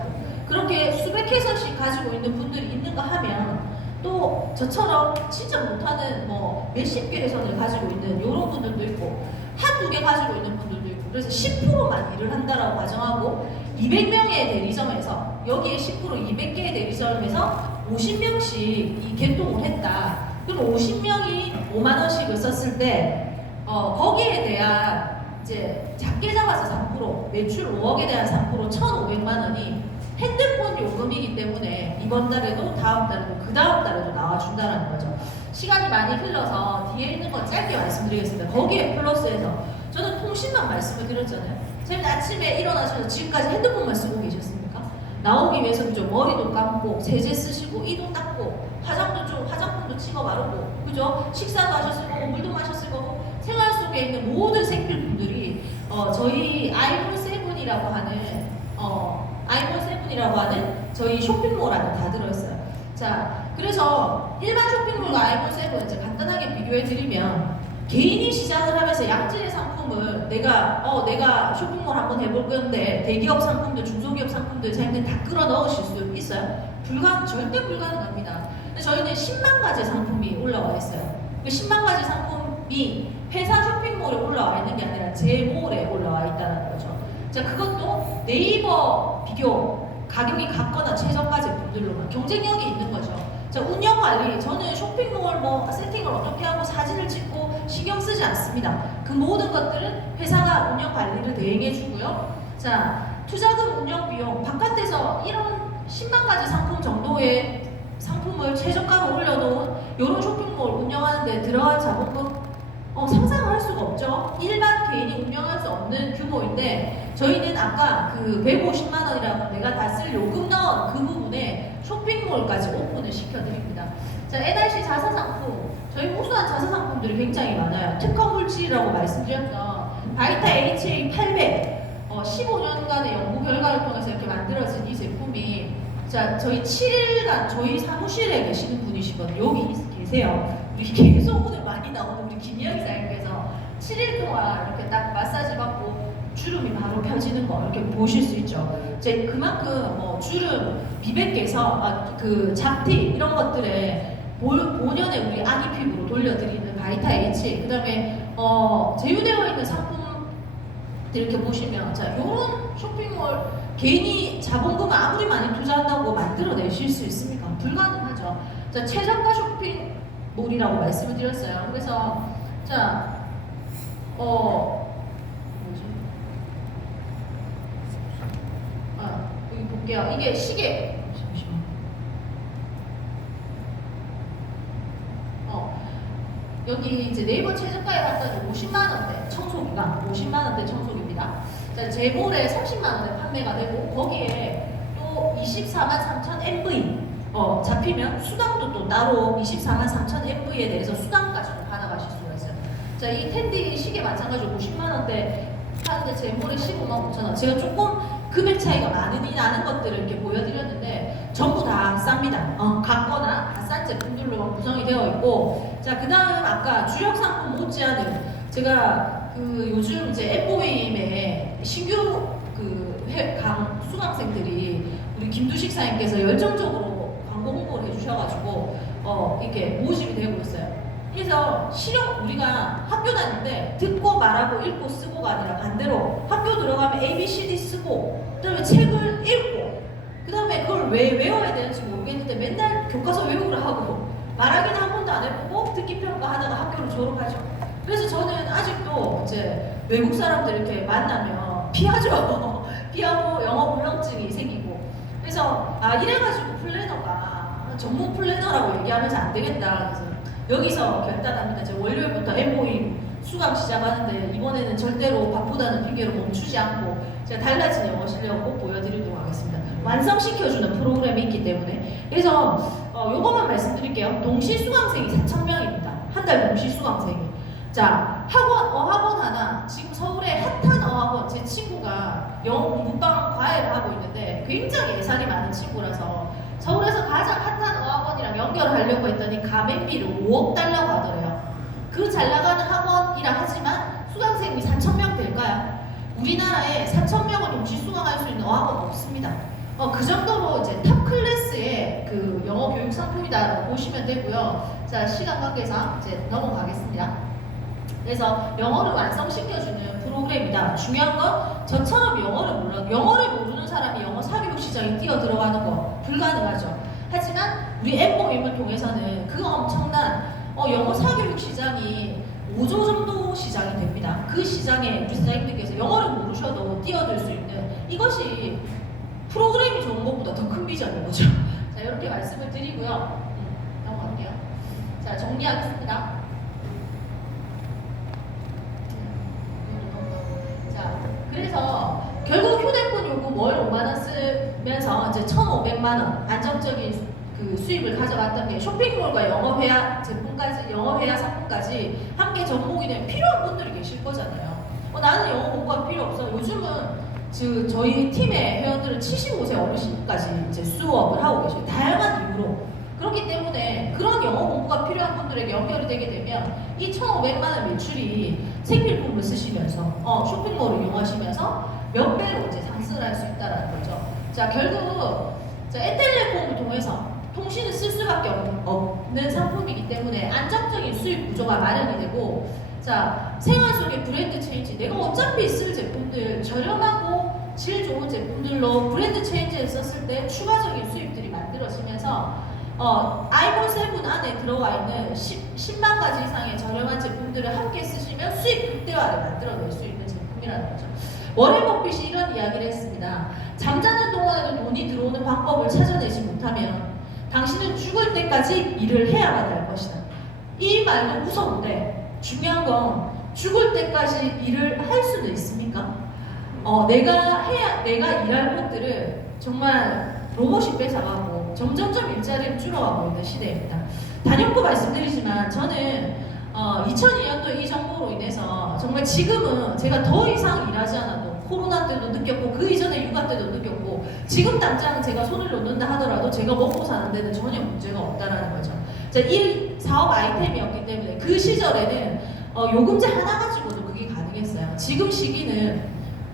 그렇게 수백 회선씩 가지고 있는 분들이 있는가 하면 또 저처럼 진짜 못하는 뭐 몇십 개 회선을 가지고 있는 이런 분들도 있고 한두 개 가지고 있는 분들도 있고 그래서 10%만 일을 한다라고 가정하고 200명의 대리점에서 여기에 10% 200개의 대리점에서 50명씩 이 개통을 했다. 그럼 50명이 5만 원씩을 썼을 때 거기에 대한 이제 작게 잡아서 3% 매출 5억에 대한 3% 1,500만 원이 핸드폰 요금이기 때문에 이번 달에도 다음 달에도 그 다음 달에도 나와준다는 거죠. 시간이 많이 흘러서 뒤에 있는 건 짧게 말씀드리겠습니다. 거기에 플러스해서 저는 통신만 말씀을 드렸잖아요. 저희는 아침에 일어나셔서 지금까지 핸드폰만 쓰고 계셨습니까? 나오기 위해서 그죠? 머리도 감고 세제 쓰시고 이도 닦고 화장품도 찍어 바르고 그죠? 식사도 하셨을 거고 물도 마셨을 거고 생활 속에 있는 모든 생필품들이 저희 아이몰7이라고 하는 저희 쇼핑몰 안에 다 들어있어요. 자, 그래서 일반 쇼핑몰과 아이몰7 이제 간단하게 비교해 드리면 개인이 시작을 하면서 양질의 상품을 내가 쇼핑몰 한번 해볼 건데 대기업 상품들, 중소기업 상품들 자기들 다 끌어 넣으실 수 있어요? 절대 불가능합니다. 근데 저희는 10만 가지 상품이 올라와 있어요. 그 10만 가지 상품이 회사 쇼핑몰에 올라와 있는 게 아니라 제 몰에 올라와 있다는 거죠. 자, 그것도 네이버 비교 가격이 같거나 최저가 제품들로만 경쟁력이 있는 거죠. 자, 운영 관리 저는 쇼핑몰 뭐 세팅을 어떻게 하고 사진을 찍고 신경 쓰지 않습니다. 그 모든 것들은 회사가 운영 관리를 대행해 주고요. 자, 투자금 운영 비용 바깥에서 이런 10만 가지 상품 정도의 상품을 최저가로 올려놓은 이런 쇼핑몰 운영하는데 들어간 자본금 상상을 할 수가 없죠. 일반 개인이 운영할 수 없는 규모인데 저희는 아까 그 150만 원이라고 내가 다 쓸 요금 넣은 그 부분에 쇼핑몰까지 오픈을 시켜드립니다. 자, NRC 자사상품, 저희 우수한 자사상품들이 굉장히 많아요. 특허 물질이라고 말씀드렸던 바이타 HA 800, 15년간의 연구 결과를 통해서 이렇게 만들어진 이 제품이, 자, 저희 7일간 저희 사무실에 계시는 분이시거든요. 여기 계세요. 우리 계속 오늘 많이 나오는 우리 김희영 기자님께서 7일 동안 이렇게 딱 마사지 받고 주름이 바로 펴지는 거 이렇게 보실 수 있죠. 이제 그만큼 주름, 미백 개선, 그 잡티 이런 것들에 본연의 우리 아기 피부로 돌려드리는 바이타 H, 그다음에 제휴되어 있는 상품 이렇게 보시면, 자, 요런 쇼핑몰 괜히 자본금 아무리 많이 투자한다고 만들어내실 수 있습니까? 불가능하죠. 자, 최저가 쇼핑몰이라고 말씀을 드렸어요. 그래서 자, 뭐지? 여기 볼게요. 이게 시계. 잠시만. 여기 이제 네이버 최저가에 봤더니 50만 원대 청소기가 50만 원대 청소기입니다. 자, 제몰에 30만 원에 판매가 되고, 거기에 또 24만 3천 MV 잡히면 수당도 또 따로 24만 3천 MV에 대해서 수당까지도 받아가실 수가 있어요. 자, 이 텐디 시계 마찬가지로 50만 원대 하는데 제몰에 15만 5천 원. 제가 조금 금액 차이가 많이 나는 것들을 이렇게 보여드렸는데 전부 다 쌉니다. 같거나 다 싼 제품들로 구성이 되어 있고, 자, 그 다음 아까 주력 상품 못지않은 제가 그 요즘 이제 엠보임에 신규 그 수강생들이 우리 김두식 사님께서 열정적으로 광고 홍보를 해주셔가지고 이렇게 모집이 되고 있어요. 그래서 실용, 우리가 학교 다닐 때 듣고 말하고 읽고 쓰고가 아니라 반대로 학교 들어가면 A, B, C, D 쓰고, 그 다음에 책을 읽고, 그 다음에 그걸 왜 외워야 되는지 모르겠는데 맨날 교과서 외우라 하고 말하기는 한 번도 안 해보고 듣기 평가하다가 학교를 졸업하죠. 그래서 저는 아직도 이제 외국 사람들 이렇게 만나면 피하죠. 피하고 영어 불능증이 생기고. 그래서 이래가지고 플래너가 전문 플래너라고 얘기하면서 안 되겠다. 그래서 여기서 결단합니다. 제가 월요일부터 엠보임 수강 시작하는데 이번에는 절대로 밥보다는 핑계로 멈추지 않고 제가 달라진 영어 실력을 꼭 보여드리도록 하겠습니다. 완성시켜주는 프로그램이 있기 때문에. 그래서 요것만 말씀드릴게요. 동시 수강생이 4,000명입니다. 한 달 동시 수강생이. 자, 어학원 하나, 지금 서울에 핫한 어학원, 제 친구가 영어 공부방 과외를 하고 있는데 굉장히 예산이 많은 친구라서 서울에서 가장 핫한 어학원이랑 연결을 하려고 했더니 가맹비를 5억 달라고 하더래요. 그 잘 나가는 학원이라 하지만 수강생이 4,000명 될까요? 우리나라에 4,000명을 동시 수강할 수 있는 어학원 없습니다. 그 정도로 이제 탑 클래스의 그 영어 교육 상품이다라고 보시면 되고요. 자, 시간 관계상 이제 넘어가겠습니다. 그래서 영어를 완성시켜주는 프로그램이다. 중요한 건 저처럼 영어를 모르는 사람이 영어 사교육 시장에 뛰어들어가는 거 불가능하죠. 하지만 우리 엠보임을 통해서는 그 엄청난 영어 사교육 시장이 5조 정도 시장이 됩니다. 그 시장에 우리 사장님들께서 영어를 모르셔도 뛰어들 수 있는, 이것이 프로그램이 좋은 것보다 더 큰 비전인 거죠. 자, 이렇게 말씀을 드리고요. 넘어갈게요. 자, 정리하겠습니다. 자, 그래서 결국 휴대폰 요금 월 5만 원 쓰면서 이제 1,500만 원 안정적인 그 수입을 가져갔던 게 쇼핑몰과 영어회화 제품까지, 영어회화 상품까지 함께 접목이 되면 필요한 분들이 계실 거잖아요. 나는 영어 공부가 필요 없어. 요즘은 저희 팀의 회원들은 75세 어르신까지 이제 수업을 하고 계셔요. 다양한 이유로. 그렇기 때문에 그런 영어 공부가 필요한 분들에게 연결이 되게 되면 이 1,500만 원 매출이 생필품을 쓰시면서 쇼핑몰을 이용하시면서 몇 배로 이제 상승을 할 수 있다는 거죠. 자, 결국 에텔레콤을 통해서 통신을 쓸 수밖에 없는 상품이기 때문에 안정적인 수익 구조가 마련이 되고, 자, 생활 속의 브랜드 체인지, 내가 어차피 쓸 제품들 저렴하고 질 좋은 제품들로 브랜드 체인지를 썼을 때 추가적인 수입들이 만들어지면서 아이폰 7 안에 들어가 있는 10만 가지 이상의 저렴한 제품들을 함께 쓰시면 수익 극대화를 만들어낼 수 있는 제품이라는 거죠. 워렌 버핏이 이런 이야기를 했습니다. 잠자는 동안에도 돈이 들어오는 방법을 찾아내지 못하면 당신은 죽을 때까지 일을 해야만 할 것이다. 이 말도 무서운데 중요한 건 죽을 때까지 일을 할 수도 있습니까? 내가 일할 것들을 정말 로봇이 뺏어가고 점점점 일자리를 줄어가고 있는 시대입니다. 단연코 말씀드리지만 저는 2002년도 이 정보로 인해서 정말 지금은 제가 더 이상 일하지 않아도 코로나 때도 느꼈고 그 이전에 육아 때도 느꼈고 지금 당장 제가 손을 놓는다 하더라도 제가 먹고 사는 데는 전혀 문제가 없다라는 거죠. 이 사업 아이템이었기 때문에 그 시절에는 요금제 하나 가지고도 그게 가능했어요. 지금 시기는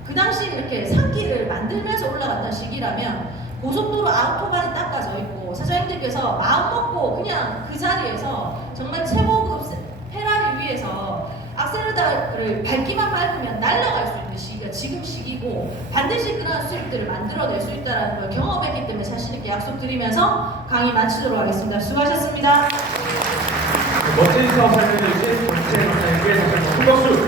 그 당시 이렇게 산길을 만들면서 올라갔던 시기라면 고속도로 아우토반이 닦아져 있고 사장님들께서 마음 먹고 그냥 그 자리에서 정말 최고급 페라리 위에서 악셀레터를 밟기만 밟으면 날아갈 수 있는 시기가 지금 시기고 반드시 그런 수익들을 만들어낼 수 있다는 걸 경험했기 때문에 자신 있게 약속드리면서 강의 마치도록 하겠습니다. 수고하셨습니다. 멋진 사업 설명해 주신 정치의 강사님께 다시 한번 큰 박수.